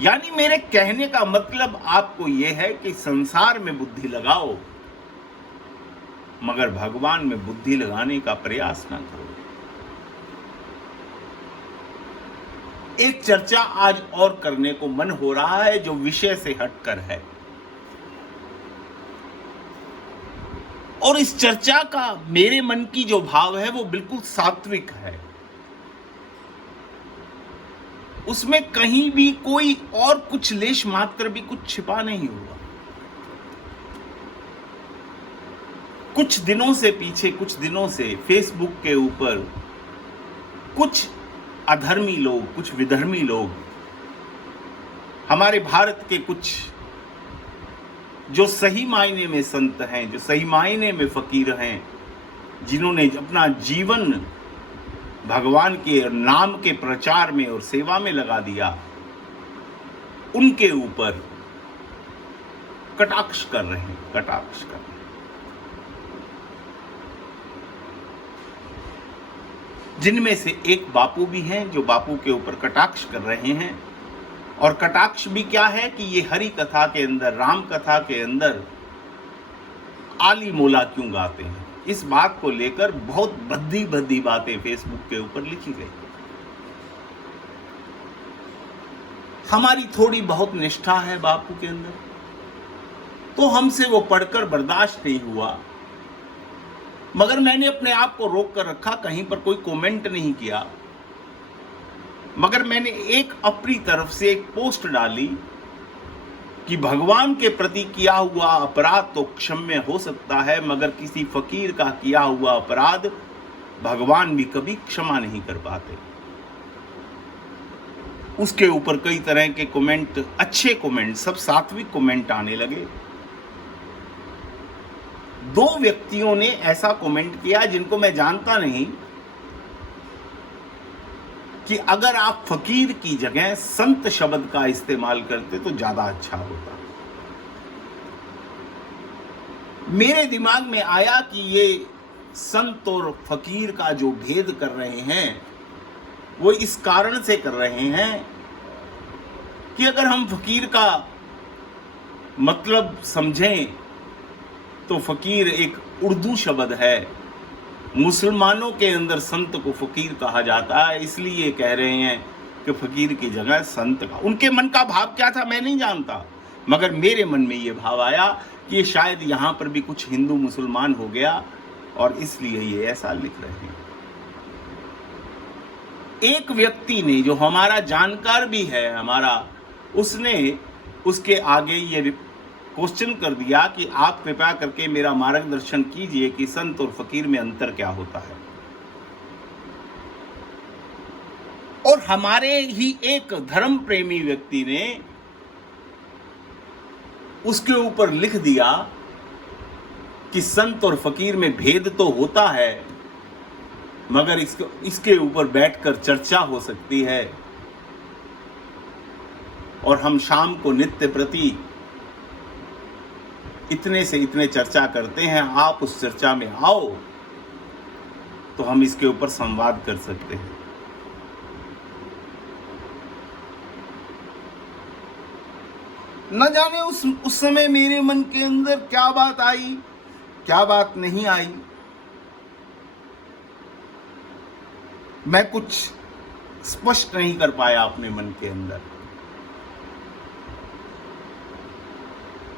यानी मेरे कहने का मतलब आपको यह है कि संसार में बुद्धि लगाओ, मगर भगवान में बुद्धि लगाने का प्रयास ना करो। एक चर्चा आज और करने को मन हो रहा है जो विषय से हटकर है, और इस चर्चा का मेरे मन की जो भाव है वो बिल्कुल सात्विक है। उसमें कहीं भी कोई और कुछ लेश मात्र भी कुछ छिपा नहीं हुआ। कुछ दिनों से फेसबुक के ऊपर कुछ अधर्मी लोग, कुछ विधर्मी लोग, हमारे भारत के कुछ जो सही मायने में संत हैं, जो सही मायने में फकीर हैं, जिन्होंने अपना जीवन भगवान के नाम के प्रचार में और सेवा में लगा दिया, उनके ऊपर कटाक्ष कर रहे हैं। जिनमें से एक बापू भी हैं जो बापू के ऊपर कटाक्ष कर रहे हैं। और कटाक्ष भी क्या है कि ये हरि कथा के अंदर, राम कथा के अंदर आली मोला क्यों गाते हैं, इस बात को लेकर बहुत भद्दी बातें फेसबुक के ऊपर लिखी गई। हमारी थोड़ी बहुत निष्ठा है बापू के अंदर, तो हमसे वो पढ़कर बर्दाश्त नहीं हुआ, मगर मैंने अपने आप को रोक कर रखा, कहीं पर कोई कमेंट नहीं किया। मगर मैंने एक अपनी तरफ से एक पोस्ट डाली कि भगवान के प्रति किया हुआ अपराध तो क्षम्य हो सकता है, मगर किसी फकीर का किया हुआ अपराध भगवान भी कभी क्षमा नहीं कर पाते। उसके ऊपर कई तरह के कमेंट, अच्छे कमेंट, सब सात्विक कमेंट आने लगे। दो व्यक्तियों ने ऐसा कमेंट किया जिनको मैं जानता नहीं, कि अगर आप फकीर की जगह संत शब्द का इस्तेमाल करते तो ज्यादा अच्छा होता। मेरे दिमाग में आया कि ये संत और फकीर का जो भेद कर रहे हैं वो इस कारण से कर रहे हैं कि अगर हम फकीर का मतलब समझें तो फकीर एक उर्दू शब्द है। मुसलमानों के अंदर संत को फकीर कहा जाता है, इसलिए कह रहे हैं कि फकीर की जगह संत का। उनके मन का भाव क्या था मैं नहीं जानता, मगर मेरे मन में ये भाव आया कि शायद यहाँ पर भी कुछ हिंदू मुसलमान हो गया और इसलिए ये ऐसा लिख रहे हैं। एक व्यक्ति ने जो हमारा जानकार भी है हमारा, उसने उसके आगे ये क्वेश्चन कर दिया कि आप कृपया करके मेरा मार्गदर्शन कीजिए कि संत और फकीर में अंतर क्या होता है। और हमारे ही एक धर्म प्रेमी व्यक्ति ने उसके ऊपर लिख दिया कि संत और फकीर में भेद तो होता है, मगर इसके ऊपर बैठकर चर्चा हो सकती है। और हम शाम को नित्य प्रति इतने से इतने चर्चा करते हैं, आप उस चर्चा में आओ तो हम इसके ऊपर संवाद कर सकते हैं। न जाने उस समय मेरे मन के अंदर क्या बात आई, क्या बात नहीं आई, मैं कुछ स्पष्ट नहीं कर पाया अपने मन के अंदर।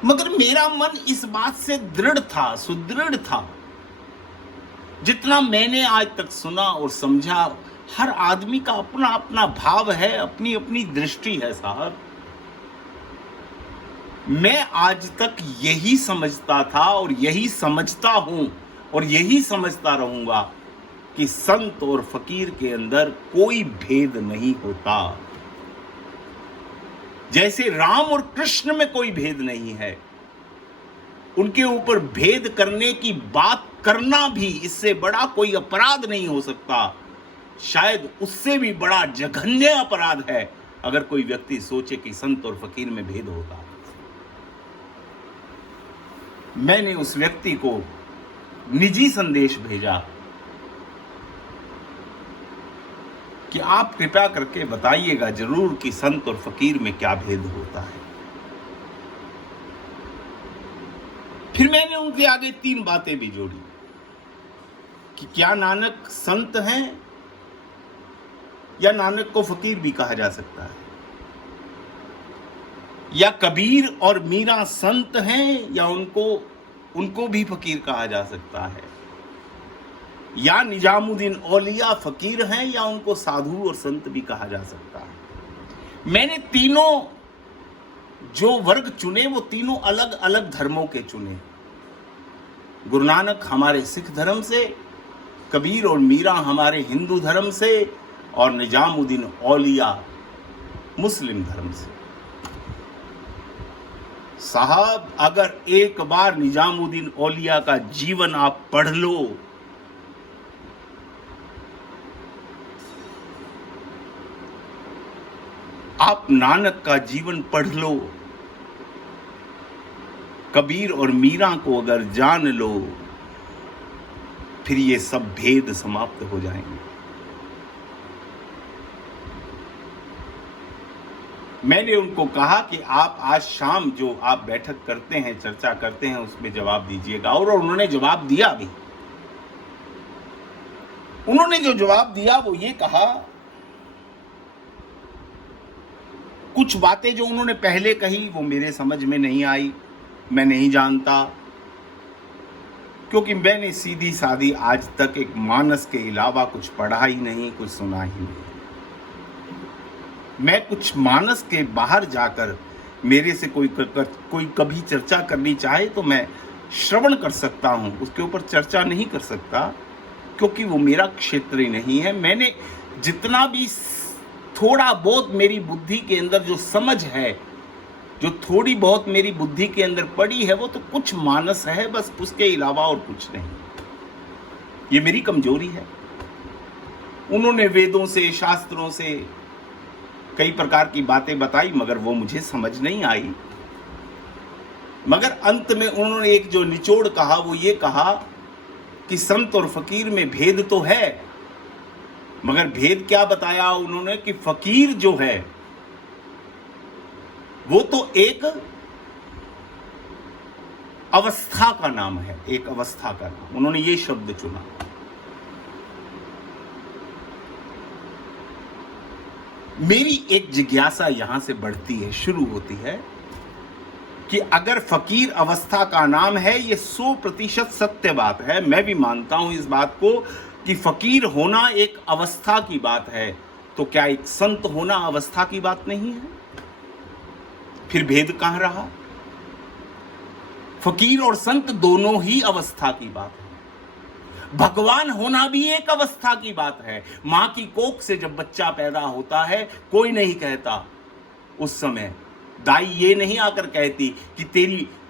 मगर मेरा मन इस बात से दृढ़ था, सुदृढ़ था। जितना मैंने आज तक सुना और समझा, हर आदमी का अपना अपना भाव है, अपनी अपनी दृष्टि है साहब। मैं आज तक यही समझता था और यही समझता हूं और यही समझता रहूंगा कि संत और फकीर के अंदर कोई भेद नहीं होता। जैसे राम और कृष्ण में कोई भेद नहीं है, उनके ऊपर भेद करने की बात करना भी इससे बड़ा कोई अपराध नहीं हो सकता। शायद उससे भी बड़ा जघन्य अपराध है अगर कोई व्यक्ति सोचे कि संत और फकीर में भेद होता। मैंने उस व्यक्ति को निजी संदेश भेजा कि आप कृपया करके बताइएगा जरूर कि संत और फकीर में क्या भेद होता है। फिर मैंने उनके आगे 3 बातें भी जोड़ी कि क्या नानक संत हैं या नानक को फकीर भी कहा जा सकता है, या कबीर और मीरा संत हैं या उनको भी फकीर कहा जा सकता है, या निजामुद्दीन औलिया फकीर हैं या उनको साधु और संत भी कहा जा सकता है। मैंने तीनों जो वर्ग चुने वो तीनों अलग अलग धर्मों के चुने। गुरु नानक हमारे सिख धर्म से, कबीर और मीरा हमारे हिंदू धर्म से, और निजामुद्दीन औलिया मुस्लिम धर्म से। साहब, अगर एक बार निजामुद्दीन औलिया का जीवन आप पढ़ लो, आप नानक का जीवन पढ़ लो, कबीर और मीरा को अगर जान लो, फिर ये सब भेद समाप्त हो जाएंगे। मैंने उनको कहा कि आप आज शाम जो आप बैठक करते हैं, चर्चा करते हैं, उसमें जवाब दीजिएगा, और उन्होंने जवाब दिया भी। उन्होंने जो जवाब दिया वो ये कहा, कुछ बातें जो उन्होंने पहले कही वो मेरे समझ में नहीं आई, मैं नहीं जानता, क्योंकि मैंने सीधी सादी आज तक एक मानस के अलावा कुछ पढ़ा ही नहीं, कुछ सुना ही नहीं। मैं कुछ मानस के बाहर जाकर मेरे से कोई कभी चर्चा करनी चाहे तो मैं श्रवण कर सकता हूं, उसके ऊपर चर्चा नहीं कर सकता, क्योंकि वो मेरा क्षेत्र ही नहीं है। मैंने जितना भी थोड़ा बहुत मेरी बुद्धि के अंदर जो समझ है, जो थोड़ी बहुत मेरी बुद्धि के अंदर पड़ी है, वो तो कुछ मानस है, बस उसके अलावा और कुछ नहीं। ये मेरी कमजोरी है। उन्होंने वेदों से, शास्त्रों से कई प्रकार की बातें बताई, मगर वो मुझे समझ नहीं आई। मगर अंत में उन्होंने एक जो निचोड़ कहा वो ये कहा कि संत और फकीर में भेद तो है, मगर भेद क्या बताया उन्होंने कि फकीर जो है वो तो एक अवस्था का नाम है, एक अवस्था का नाम। उन्होंने ये शब्द चुना। मेरी एक जिज्ञासा यहां से बढ़ती है, शुरू होती है कि अगर फकीर अवस्था का नाम है, ये 100% सत्य बात है, मैं भी मानता हूं इस बात को कि फकीर होना एक अवस्था की बात है, तो क्या एक संत होना अवस्था की बात नहीं है? फिर भेद कहां रहा? फकीर और संत दोनों ही अवस्था की बात है। भगवान होना भी एक अवस्था की बात है। मां की कोख से जब बच्चा पैदा होता है, कोई नहीं कहता उस समय, दाई ये नहीं आकर कहती कि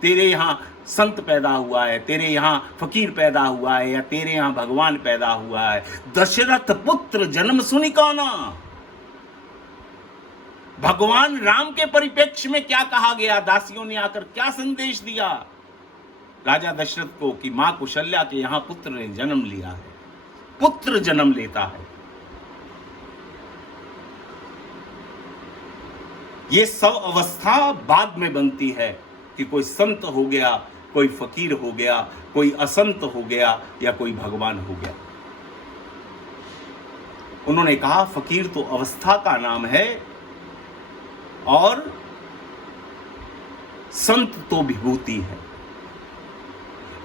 तेरे यहां संत पैदा हुआ है, तेरे यहां फकीर पैदा हुआ है, या तेरे यहां भगवान पैदा हुआ है। दशरथ पुत्र जन्म सुनिकाना। भगवान राम के परिप्रेक्ष्य में क्या कहा गया? दासियों ने आकर क्या संदेश दिया राजा दशरथ को कि मां कौशल्या के यहां पुत्र ने जन्म लिया है, पुत्र जन्म लेता है। ये सब अवस्था बाद में बनती है कि कोई संत हो गया, कोई फकीर हो गया, कोई असंत हो गया, या कोई भगवान हो गया। उन्होंने कहा फकीर तो अवस्था का नाम है और संत तो विभूति है।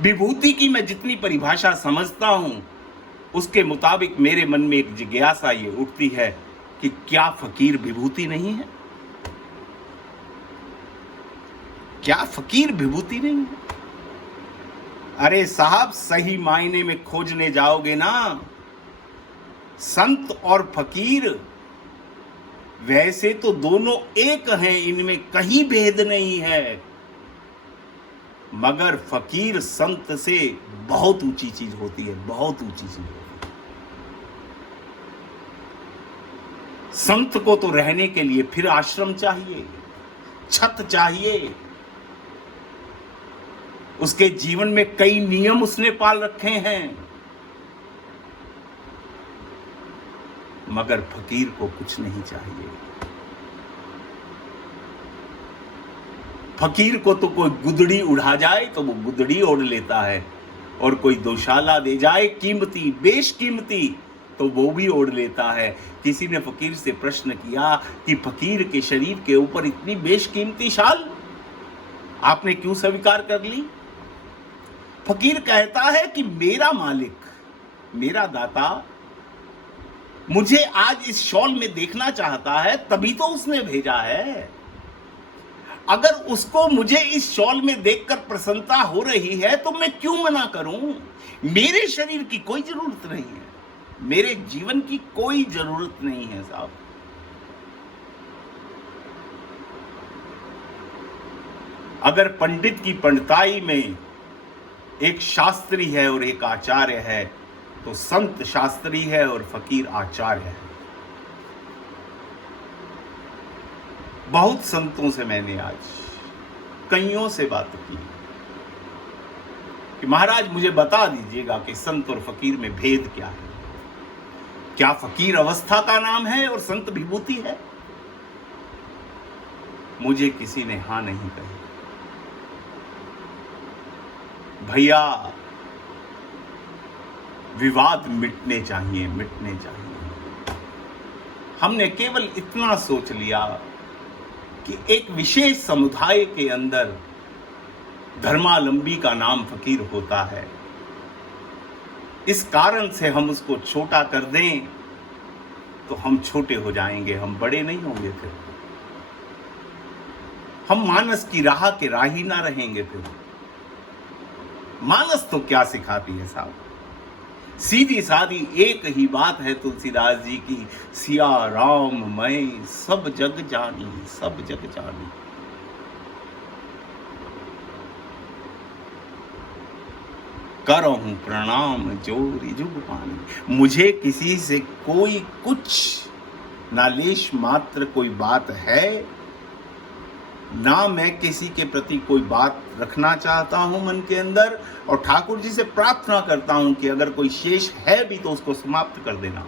विभूति की मैं जितनी परिभाषा समझता हूं, उसके मुताबिक मेरे मन में एक जिज्ञासा ये उठती है कि क्या फकीर विभूति नहीं है? क्या फकीर विभूति नहीं है? अरे साहब, सही मायने में खोजने जाओगे ना, संत और फकीर वैसे तो दोनों एक हैं, इनमें कहीं भेद नहीं है, मगर फकीर संत से बहुत ऊंची चीज होती है, बहुत ऊंची चीज होती है। संत को तो रहने के लिए फिर आश्रम चाहिए, छत चाहिए, उसके जीवन में कई नियम उसने पाल रखे हैं, मगर फकीर को कुछ नहीं चाहिए। फकीर को तो कोई गुदड़ी उड़ा जाए तो वो गुदड़ी ओढ़ लेता है, और कोई दोशाला दे जाए कीमती बेशकीमती तो वो भी ओढ़ लेता है। किसी ने फकीर से प्रश्न किया कि फकीर के शरीर के ऊपर इतनी बेशकीमती शाल आपने क्यों स्वीकार कर ली? फकीर कहता है कि मेरा मालिक, मेरा दाता मुझे आज इस शॉल में देखना चाहता है, तभी तो उसने भेजा है। अगर उसको मुझे इस शॉल में देखकर प्रसन्नता हो रही है तो मैं क्यों मना करूं? मेरे शरीर की कोई जरूरत नहीं है, मेरे जीवन की कोई जरूरत नहीं है साहब। अगर पंडित की पंडिताई में एक शास्त्री है और एक आचार्य है, तो संत शास्त्री है और फकीर आचार्य है। बहुत संतों से मैंने आज कईयों से बात की कि महाराज मुझे बता दीजिएगा कि संत और फकीर में भेद क्या है। क्या फकीर अवस्था का नाम है और संत विभूति है? मुझे किसी ने हां नहीं कही। भैया विवाद मिटने चाहिए, मिटने चाहिए। हमने केवल इतना सोच लिया कि एक विशेष समुदाय के अंदर धर्मावलंबी का नाम फकीर होता है, इस कारण से हम उसको छोटा कर दें तो हम छोटे हो जाएंगे, हम बड़े नहीं होंगे। फिर हम मानस की राह के राही ना रहेंगे। फिर मानस तो क्या सिखाती है साहब? सीधी सादी एक ही बात है तुलसीदास जी की, सिया राम मैं सब जग जानी, सब जग जानी। करहूं प्रणाम जोरी जुग पानी। मुझे किसी से कोई कुछ नालेश मात्र कोई बात है ना, मैं किसी के प्रति कोई बात रखना चाहता हूं मन के अंदर, और ठाकुर जी से प्रार्थना करता हूं कि अगर कोई शेष है भी तो उसको समाप्त कर देना।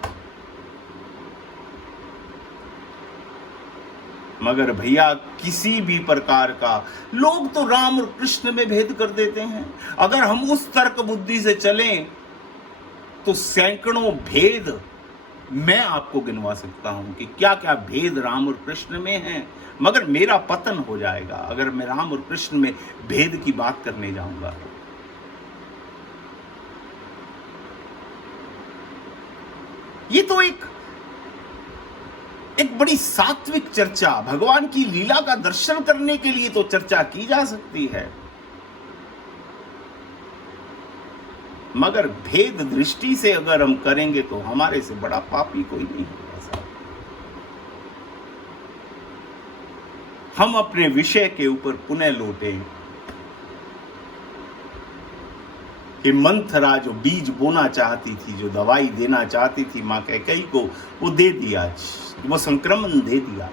मगर भैया किसी भी प्रकार का, लोग तो राम और कृष्ण में भेद कर देते हैं। अगर हम उस तर्क बुद्धि से चलें तो सैकड़ों भेद मैं आपको गिनवा सकता हूं कि क्या क्या भेद राम और कृष्ण में हैं, मगर मेरा पतन हो जाएगा अगर मैं राम और कृष्ण में भेद की बात करने जाऊंगा। ये तो एक बड़ी सात्विक चर्चा, भगवान की लीला का दर्शन करने के लिए तो चर्चा की जा सकती है, मगर भेद दृष्टि से अगर हम करेंगे तो हमारे से बड़ा पापी कोई नहीं होगा साहब। हम अपने विषय के ऊपर पुनः लौटें कि मंथरा जो बीज बोना चाहती थी, जो दवाई देना चाहती थी मां कैकेयी को, वो दे दिया, वो संक्रमण दे दिया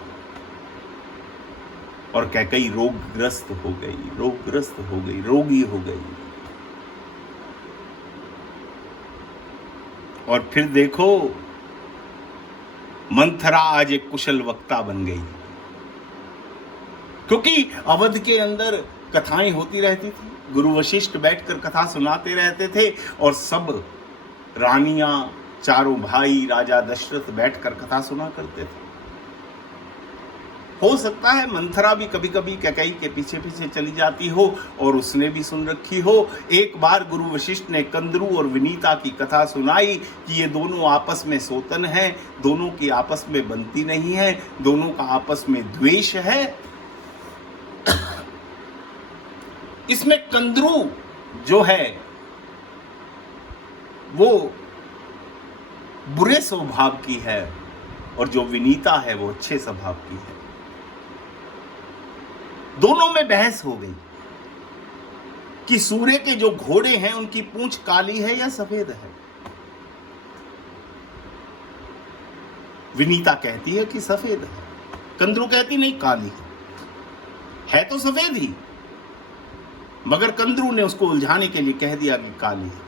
और कैकेयी रोगग्रस्त हो गई, रोगग्रस्त हो गई, रोगी हो गई। और फिर देखो मंथरा आज एक कुशल वक्ता बन गई, क्योंकि अवध के अंदर कथाएं होती रहती थी, गुरु वशिष्ठ बैठकर कथा सुनाते रहते थे और सब रानियां, चारों भाई, राजा दशरथ बैठकर कथा सुना करते थे। हो सकता है मंथरा भी कभी कभी कैकेयी के पीछे पीछे चली जाती हो और उसने भी सुन रखी हो। एक बार गुरु वशिष्ठ ने कंदरू और विनीता की कथा सुनाई कि ये दोनों आपस में सोतन हैं, दोनों की आपस में बनती नहीं है, दोनों का आपस में द्वेष है। इसमें कंदरू जो है वो बुरे स्वभाव की है और जो विनीता है वो अच्छे स्वभाव की है। दोनों में बहस हो गई कि सूर्य के जो घोड़े हैं उनकी पूंछ काली है या सफेद है। विनीता कहती है कि सफेद है, कंदरू कहती नहीं काली है तो सफेद ही, मगर कंदरू ने उसको उलझाने के लिए कह दिया कि काली है।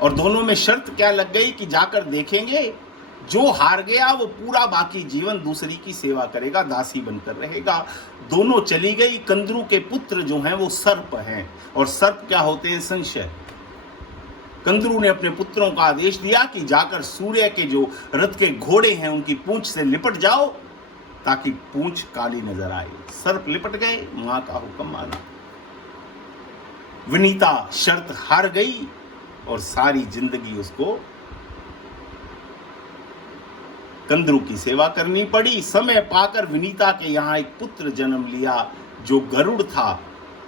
और दोनों में शर्त क्या लग गई कि जाकर देखेंगे, जो हार गया वो पूरा बाकी जीवन दूसरी की सेवा करेगा, दासी बनकर रहेगा। दोनों चली गई। कंदरू के पुत्र जो हैं वो सर्प हैं, और सर्प क्या होते हैं? संशय। कंदरू ने अपने पुत्रों को आदेश दिया कि जाकर सूर्य के जो रथ के घोड़े हैं उनकी पूंछ से लिपट जाओ ताकि पूंछ काली नजर आए। सर्प लिपट गए, मां का हुक्म माना। विनीता शर्त हार गई और सारी जिंदगी उसको कंदरू की सेवा करनी पड़ी। समय पाकर विनीता के यहां एक पुत्र जन्म लिया जो गरुड़ था,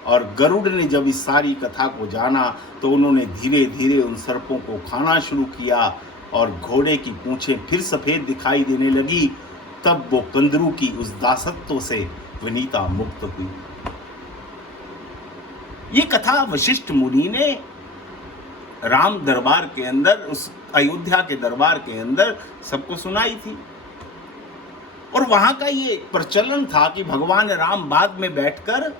और गरुड़ ने जब इस सारी कथा को जाना तो उन्होंने धीरे धीरे उन सर्पों को खाना शुरू किया और घोड़े की पूंछें फिर सफेद दिखाई देने लगी। तब वो कंदरू की उस दासत्व से विनीता मुक्त हुई। ये कथा वशिष्ठ मुनि ने राम दरबार के अंदर, उस अयोध्या के दरबार के अंदर सबको सुनाई थी। और वहां का ये प्रचलन था कि भगवान राम बाद में बैठकर,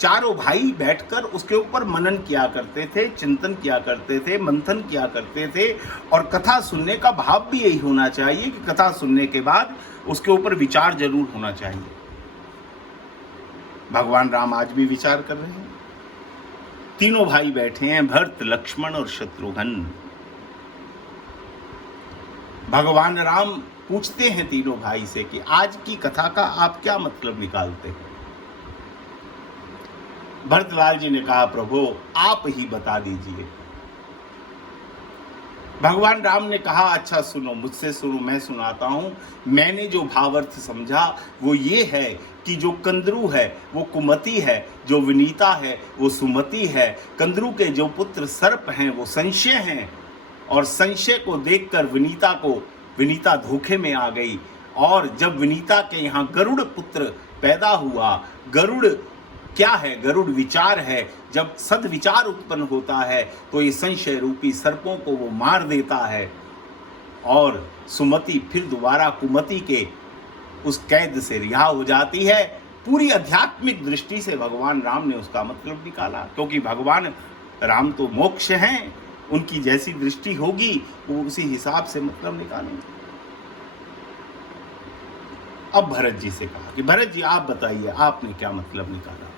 चारों भाई बैठकर उसके ऊपर मनन किया करते थे, चिंतन किया करते थे, मंथन किया करते थे। और कथा सुनने का भाव भी यही होना चाहिए कि कथा सुनने के बाद उसके ऊपर विचार जरूर होना चाहिए। भगवान राम आज भी विचार कर रहे हैं। तीनों भाई बैठे हैं, भरत, लक्ष्मण और शत्रुघ्न। भगवान राम पूछते हैं तीनों भाई से कि आज की कथा का आप क्या मतलब निकालते हैं। भरतलाल जी ने कहा, प्रभु आप ही बता दीजिए। भगवान राम ने कहा, अच्छा सुनो, मुझसे सुनो, मैं सुनाता हूं। मैंने जो भावार्थ समझा वो ये है कि जो कंदरू है वो कुमति है, जो विनीता है वो सुमति है। कंदरू के जो पुत्र सर्प हैं वो संशय हैं, और संशय को देखकर विनीता धोखे में आ गई। और जब विनीता के यहाँ गरुड़ पुत्र पैदा हुआ, गरुड़ क्या है? गरुड़ विचार है। जब सद्विचार उत्पन्न होता है तो ये संशय रूपी सर्पों को वो मार देता है, और सुमति फिर दोबारा कुमति के उस कैद से रिहा हो जाती है। पूरी आध्यात्मिक दृष्टि से भगवान राम ने उसका मतलब निकाला, क्योंकि भगवान राम तो मोक्ष हैं, उनकी जैसी दृष्टि होगी वो उसी हिसाब से मतलब निकालेंगे। अब भरत जी से कहा कि भरत जी आप बताइए, आपने क्या मतलब निकाला।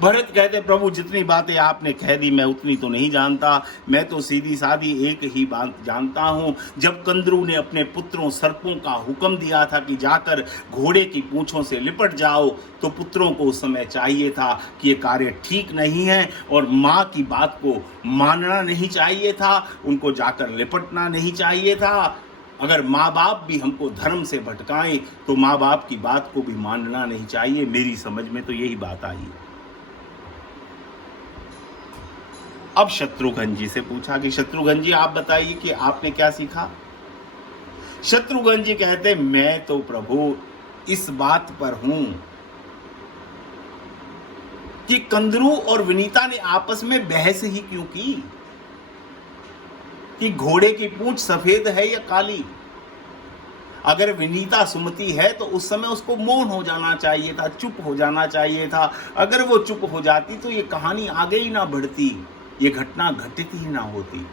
भरत कहते, प्रभु जितनी बातें आपने कह दी मैं उतनी तो नहीं जानता। मैं तो सीधी सादी एक ही बात जानता हूं। जब कंदरू ने अपने पुत्रों सर्पों का हुक्म दिया था कि जाकर घोड़े की पूंछों से लिपट जाओ, तो पुत्रों को उस समय चाहिए था कि ये कार्य ठीक नहीं है, और माँ की बात को मानना नहीं चाहिए था, उनको जाकर लिपटना नहीं चाहिए था। अगर माँ बाप भी हमको धर्म से भटकाएं तो माँ बाप की बात को भी मानना नहीं चाहिए। मेरी समझ में तो यही बात आई है। अब शत्रुघ्न जी से पूछा कि शत्रुघ्न जी आप बताइए कि आपने क्या सीखा। शत्रुघ्न जी कहते, मैं तो प्रभु इस बात पर हूं कि कंदरू और विनीता ने आपस में बहस ही क्यों की कि घोड़े की पूंछ सफेद है या काली। अगर विनीता सुमति है तो उस समय उसको मौन हो जाना चाहिए था, चुप हो जाना चाहिए था। अगर वो चुप हो जाती तो ये कहानी आगे ही ना बढ़ती, ये घटना घटित ही ना होती।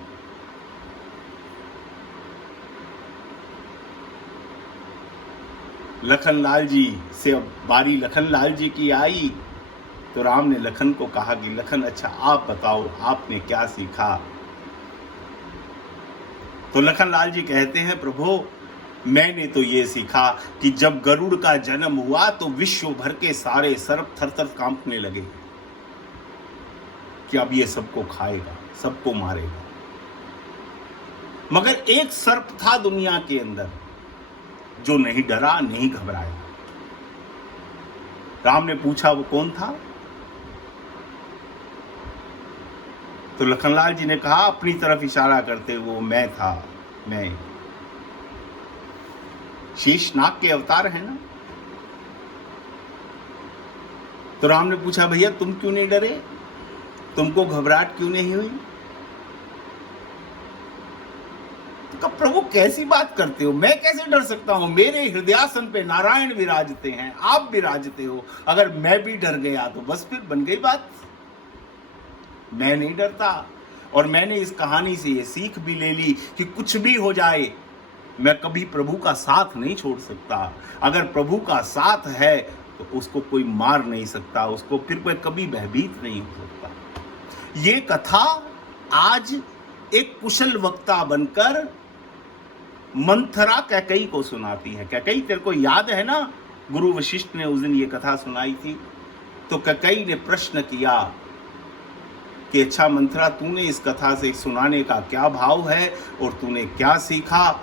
लखनलाल जी से बारी लखनलाल जी की आई तो राम ने लखन को कहा कि लखन अच्छा आप बताओ आपने क्या सीखा। तो लखनलाल जी कहते हैं, प्रभु मैंने तो ये सीखा कि जब गरुड़ का जन्म हुआ तो विश्व भर के सारे सर्प थर-थर कांपने लगे कि अब ये सबको खाएगा, सबको मारेगा। मगर एक सर्प था दुनिया के अंदर जो नहीं डरा, नहीं घबराया। राम ने पूछा वो कौन था? तो लखनलाल जी ने कहा अपनी तरफ इशारा करते, वो मैं था, मैं। शेषनाग के अवतार है ना। तो राम ने पूछा भैया तुम क्यों नहीं डरे, तुमको घबराहट क्यों नहीं हुई? तो प्रभु कैसी बात करते हो, मैं कैसे डर सकता हूं? मेरे हृदयासन पे नारायण विराजते हैं, आप विराजते हो। अगर मैं भी डर गया तो बस फिर बन गई बात। मैं नहीं डरता। और मैंने इस कहानी से ये सीख भी ले ली कि कुछ भी हो जाए मैं कभी प्रभु का साथ नहीं छोड़ सकता। अगर प्रभु का साथ है तो उसको कोई मार नहीं सकता, उसको फिर कोई कभी भयभीत नहीं हो सकता। ये कथा आज एक कुशल वक्ता बनकर मंथरा कैकई को सुनाती है। कैकई, तेरे को याद है ना, गुरु वशिष्ठ ने उस दिन ये कथा सुनाई थी। तो कैकई ने प्रश्न किया कि अच्छा मंथरा, तूने इस कथा से सुनाने का क्या भाव है और तूने क्या सीखा?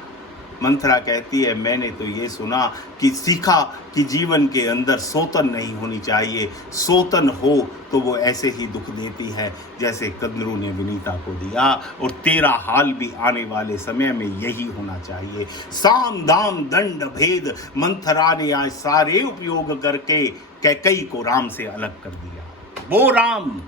मंथरा कहती है, मैंने तो ये सुना कि सीखा कि जीवन के अंदर सोतन नहीं होनी चाहिए। सोतन हो तो वो ऐसे ही दुख देती है जैसे कंदरू ने विनीता को दिया, और तेरा हाल भी आने वाले समय में यही होना चाहिए। साम दाम दंड भेद मंथरा ने आज सारे उपयोग करके कैकई को राम से अलग कर दिया। वो राम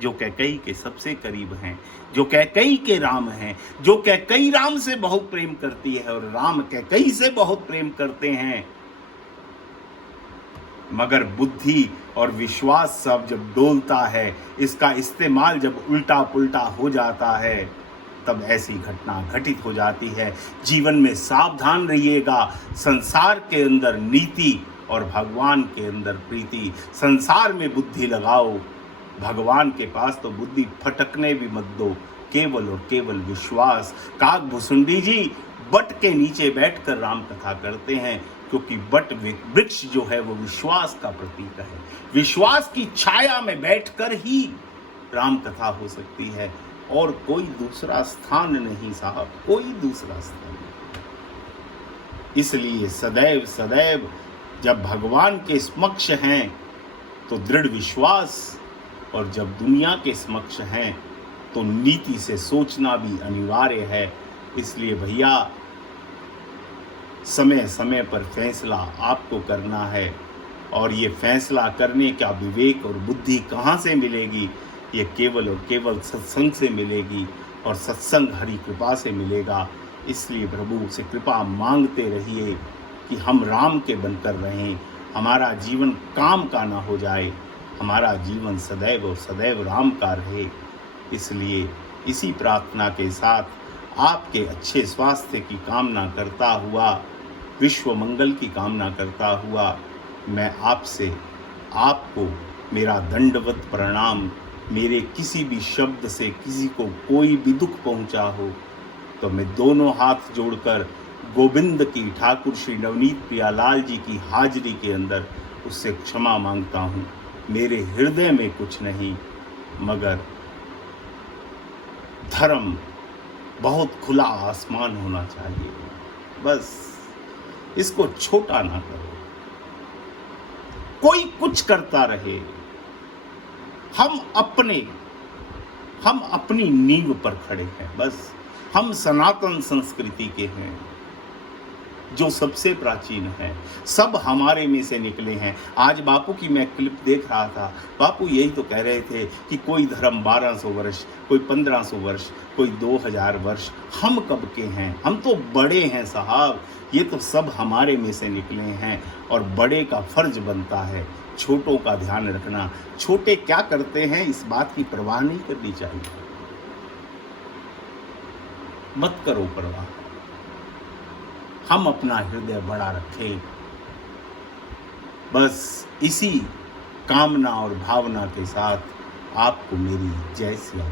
जो कैकई के सबसे करीब हैं, जो कैकई के राम हैं, जो कैकई राम से बहुत प्रेम करती है और राम कैकई से बहुत प्रेम करते हैं, मगर बुद्धि और विश्वास सब जब डोलता है, इसका इस्तेमाल जब उल्टा पुल्टा हो जाता है, तब ऐसी घटना घटित हो जाती है। जीवन में सावधान रहिएगा। संसार के अंदर नीति और भगवान के अंदर प्रीति। संसार में बुद्धि लगाओ, भगवान के पास तो बुद्धि फटकने भी मत दो। केवल और केवल विश्वास। काग भुसुंडी जी बट के नीचे बैठकर राम कथा करते हैं, क्योंकि बट वृक्ष जो है वो विश्वास का प्रतीक है। विश्वास की छाया में बैठकर ही राम कथा हो सकती है, और कोई दूसरा स्थान नहीं साहब, कोई दूसरा स्थान नहीं। इसलिए सदैव सदैव जब भगवान के समक्ष हैं तो दृढ़ विश्वास, और जब दुनिया के समक्ष हैं तो नीति से सोचना भी अनिवार्य है। इसलिए भैया, समय समय पर फैसला आपको करना है, और ये फैसला करने का विवेक और बुद्धि कहाँ से मिलेगी? ये केवल और केवल सत्संग से मिलेगी, और सत्संग हरि कृपा से मिलेगा। इसलिए प्रभु से कृपा मांगते रहिए कि हम राम के बनकर रहें, हमारा जीवन काम का ना हो जाए, हमारा जीवन सदैव और सदैव राम का रहे। इसलिए इसी प्रार्थना के साथ आपके अच्छे स्वास्थ्य की कामना करता हुआ, विश्व मंगल की कामना करता हुआ, मैं आपसे आपको मेरा दंडवत प्रणाम। मेरे किसी भी शब्द से किसी को कोई भी दुख पहुंचा हो तो मैं दोनों हाथ जोड़कर गोविंद की, ठाकुर श्री नवनीत प्रियालाल जी की हाजिरी के अंदर उससे क्षमा मांगता हूँ। मेरे हृदय में कुछ नहीं, मगर धर्म बहुत खुला आसमान होना चाहिए। बस इसको छोटा ना करो। कोई कुछ करता रहे, हम अपनी नींव पर खड़े हैं। बस हम सनातन संस्कृति के हैं, जो सबसे प्राचीन है। सब हमारे में से निकले हैं। आज बापू की मैं क्लिप देख रहा था, बापू यही तो कह रहे थे कि कोई धर्म 1200 वर्ष, कोई 1500 वर्ष, कोई 2000 वर्ष। हम कब के हैं? हम तो बड़े हैं साहब। ये तो सब हमारे में से निकले हैं, और बड़े का फर्ज बनता है छोटों का ध्यान रखना। छोटे क्या करते हैं इस बात की परवाह नहीं करनी चाहिए। मत करो परवाह, हम अपना हृदय बड़ा रखें। बस इसी कामना और भावना के साथ आपको मेरी जय श्री राम।